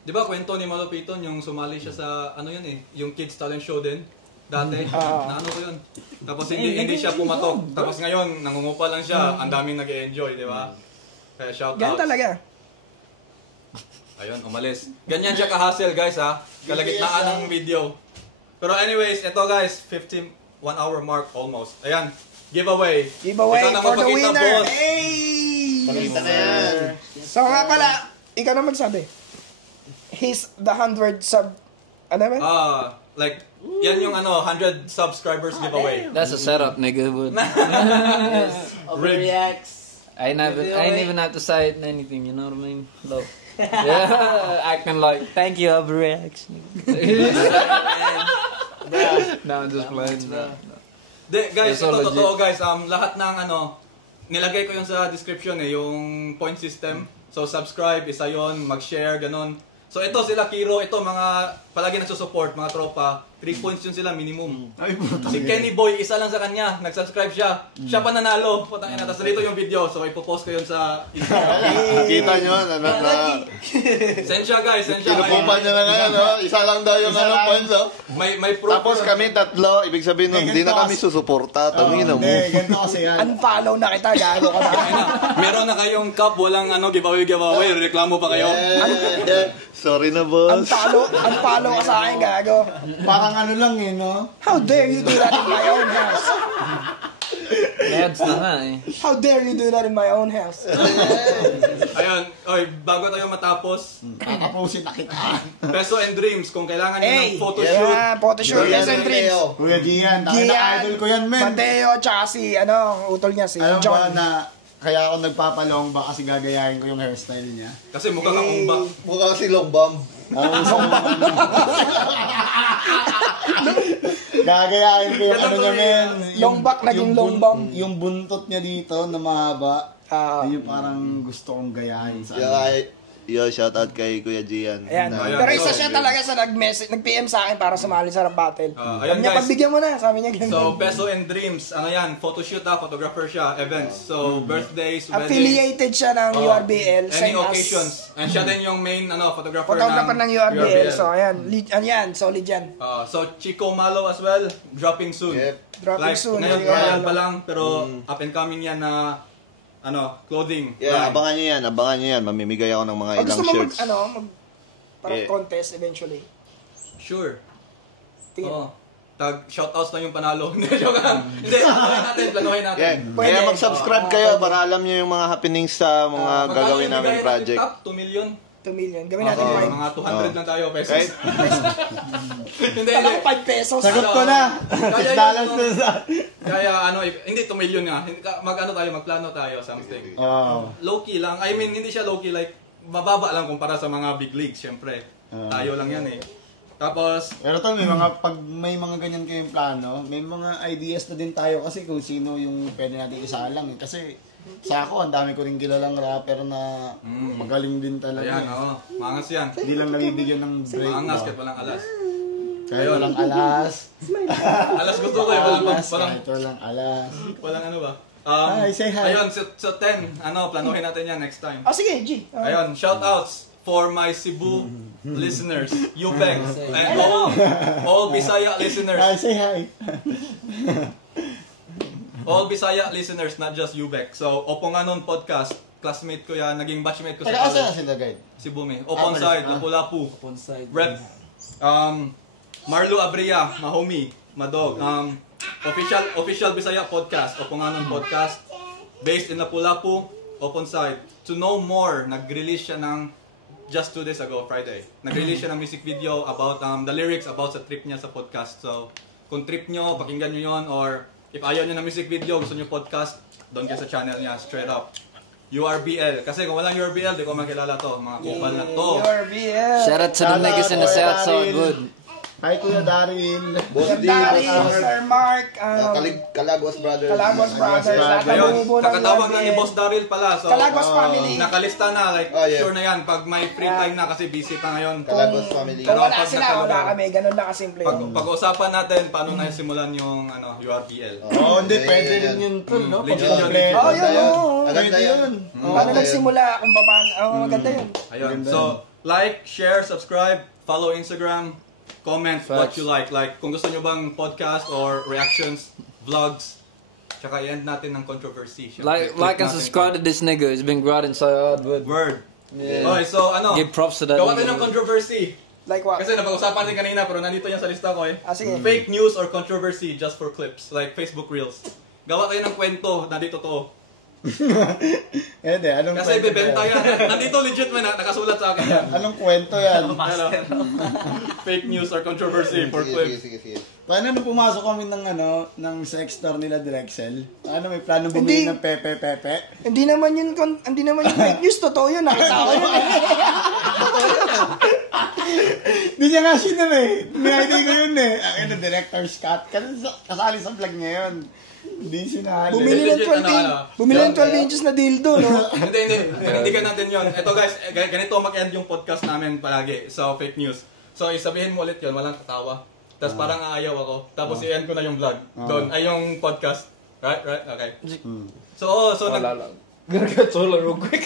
Di ba kwento ni Malupiton yung sumali siya sa ano yun eh, yung kids talent show din dati. Na ano ko yun. Tapos hindi siya pumatok. Tapos ngayon nangungupa lang siya, ang daming nag-enjoy, di ba? Kaya shout Ganun out. talaga. Ayun, umalis. Ganyan siya ka-hustle guys ha. Kalagitnaan ng video. Pero anyways, ito guys, 1 hour mark almost. Ayan, giveaway. Giveaway Ikaw na for the magpakita, winner. boss. Hey! Pakita na yan. So nga pala, ikaw na magsabi. He's the 100 sub... Ano ba? Like, yan yung ano, 100 subscribers giveaway. That's a setup, nigga. Overreacts. I ain't even have to say anything, you know what I mean? No. Yeah, acting like, thank you, overreaction. No, I'm just playing. Guys, It's all ito totoo legit. guys, lahat ng ano, nilagay ko yung sa description eh, yung point system. So subscribe, isa yon, mag-share, ganun. So ito sila Kiro, ito mga palagi nagsusupport, mga tropa. 3 points yun sila minimum. Ay, puta. Si Kenny Boy, isa lang sa kanya, nag-subscribe siya. Siya pa nanalo. Putang ina, tapos dito yung video, so ipopost ko yun sa Instagram. Kita nyo, Send siya guys, send siya. kinukupan niya na ngayon, no? Isa lang daw yung points, no? May proof. Tapos kami tatlo, ibig sabihin nun, hindi na kami susuporta. Tangina mo. Hindi, ganito kasi yan. Unfollow na kita, gago ka na. Meron na kayong cup, walang giveaway, reklamo pa kayo. Sorry na, boss. Unfollow ka sa akin, gago. Parang ano lang eh, no? How dare you do that in my own house? Ads na nga eh. How dare you do that in my own house? Ayun, oy, bago tayo matapos, Kakapusin na kita. Peso and Dreams, kung kailangan nyo ng photoshoot, Yeah, photoshoot. Yes, and dreams. Kuya Gian, idol ko yan, men. Mateo, tsaka si, utol niya, si Alam ba John. na kaya ako nagpapalong ba kasi gagayahin ko yung hairstyle niya. kasi mukha kang umba. Mukha kasi long bomb. Gagayahin ko yung ano niya, men. Long back, naging long bomb. Yung buntot niya dito na mahaba. Ah. Yun yung parang gusto kong gayahin sa Yo, shout out kay Kuya Gian. Ayan. Ayan. Pero isa siya talaga sa nag-PM sa akin para sumali sa rap battle. Ayan, Sabi niya, guys. pagbigyan mo na. Sabi niya, ganun. So, Peso and Dreams, photoshoot photographer siya, events. So, birthdays, weddings. Affiliated siya ng URBL. Any Same as occasions. And siya din yung main photographer photographer ng URBL. So, ayan. Solid yan. So, Chico Malo as well, dropping soon. Yep. Dropping Like, soon. ngayon, Yeah. trial pa lang, pero up and coming yan na, clothing. Yeah, line. abangan nyo yan. Mamimigay ako ng mga O gusto ilang mo shirts. parang Yeah. contest eventually. Sure. Tingin. Oo. Shoutouts na yung panalo. Hindi, joke lang. Hindi, planuhin natin. Yeah. Pwede. Kaya mag-subscribe kayo para alam nyo yung mga happenings sa mga Magkano gagawin yung namin bigay natin project. top? 2 million? 2 million. Gawin natin Mga 200 lang tayo pesos. Kahit Hindi, Parang hindi. 5 pesos. Sagot ko na. Kaya $6 yun, na sa... Kaya hindi 2 million nga. Magplano tayo something. Oh. Low-key lang. I mean, hindi siya low-key like mababa lang kumpara sa mga big leagues, syempre. Tayo lang yan eh. Tapos, Pero tol, pag may mga ganyan kayong plano, may mga ideas na din tayo kasi kung sino yung pwede natin isalang eh. Kasi sa ako, ang dami ko rin kilalang rapper na magaling din talaga. ayan, mangas yan. Hindi lang nabibigyan ng break. Mangas no? kahit walang alas. Kahit walang alas. Alas gusto ko eh, Kahit walang alas. walang ano ba? Hi, say hi. Ayun, so 10, planuhin natin yan next time. Sige, G. Ayun, shoutouts for my Cebu listeners, UPEC, and all Bisaya listeners. Hi, say hi. All Bisaya listeners, not just UBEC. So, Oponganon Podcast, classmate ko yan, naging batchmate ko sa Taga asa college. sila, guide? Cebu me. Oponside, Lapu-Lapu. Rep. Marlo Abria, Mahomie, Madog. Official Bisaya Podcast, Oponganon Podcast, based in Lapu-Lapu, Oponside. To know more, nag-release siya ng just 2 days ago, Friday. Nag-release siya ng music video about the lyrics about sa trip niya sa podcast. So, kung trip nyo, pakinggan nyo yon, or if ayaw nyo ng music video, gusto nyo podcast, doon kayo sa channel niya, straight up. URBL. Kasi kung walang URBL, di ko makilala to. Mga kupal na to. URBL. Shout out to the niggas in the south, so good. Hi, Kuya Daryl. Boss D, Dari, Boss Sir Mark, Calagwas Brothers. Calagwas Brothers, lahat Ayun, nabubuo ng kakatawag na ni URBL. Boss Daryl pala. So, Calagwas family. nakalista na. Like, Oh, yeah. sure na yan. Pag may free time na kasi busy pa ngayon. Calagwas family. Kung wala Pero sila, pag wala nagkalaro- kami. Ganun lang kasimple yun. Pag-uusapan natin paano na simulan yung URBL. Oo, hindi. Pwede rin yun, tol, no? Legit Pag yun, kompleto. Oh, yun, oo. Agad na yun. Paano nagsimula, kung paano, maganda yun. Ayun. So, like, share, subscribe, follow Instagram, comment what Facts. you like. Like, kung gusto nyo bang podcast or reactions, vlogs, tsaka i-end natin ng controversy. Siyempre, Like click and natin subscribe to this nigga. He's been grinding so hard. But Word. Yeah. Okay, so give props to that gawa tayo ng nigga. controversy. Like what? Kasi napag-usapan din kanina pero nandito yan sa lista ko eh. Sige. Fake news or controversy just for clips. Like Facebook Reels. Gawa tayo ng kwento, nandito to. Anong Kasi kwento bebenta yan? yan. Nandito legit man, nakasulat sa akin yan. Anong kwento yan? Hello. Fake news or controversy for clips. Sige. Paano nung pumasok kami ng sex store nila Drexel? Ano, may plano Hindi. bumili ng pepe-pepe? Hindi naman yun fake news, totoo yun. Nakita ko yun. Hindi niya nga sinir eh. Minayday ko yun eh. Ang director's cut. Kasali sa vlog niya yun. Hindi sinali. Bumili ng 12 inches na dildo, no? Hindi ka natin yun. Ito guys, ganito mag-end yung podcast namin palagi sa fake news. So, isabihin mo ulit yun, walang katawa. Tapos parang aayaw ako. Tapos i-end ko na yung vlog. Doon, ay yung podcast. Right? Okay. So, Gagatola real quick.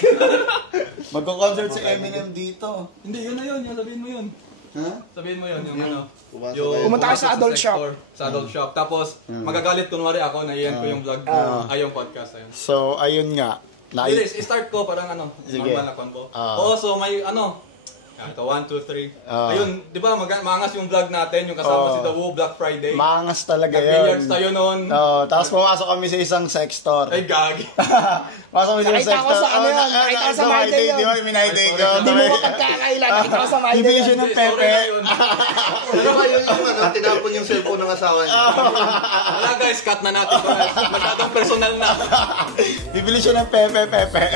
Magko-concert si Eminem dito. Hindi, yun na yun. Sabihin mo yun. Ha? Sabihin mo yun, yung ano. Pumunta ka sa adult shop. Sa adult shop. Tapos, magagalit kunwari ako na i-end ko yung vlog. Ay, yung podcast. Ayun. So, ayun nga. I-start ko parang ano. Sige. Normal na combo. So may ano. Ito, 1, 2, 3. Ayun, di ba, maangas yung vlog natin, yung kasama si The Woo, Black Friday. Maangas talaga Nag-billiards yun. tayo noon. Tapos pumasok kami sa isang sex store. Ay, gag. Pasok kami sa isang sex Nakita ko store. sa ano yun, nakita ko sa My Day yun. Di ba, minayday ko. Hindi mo mapagkakailan. Nakita ko sa My Day Bibili yun. siya ng pepe. Ano ba yun yung ano, tinapon yung cellphone ng asawa niya? Wala guys, cut na natin ko. Masyadong personal na. Bibili siya ng pepe.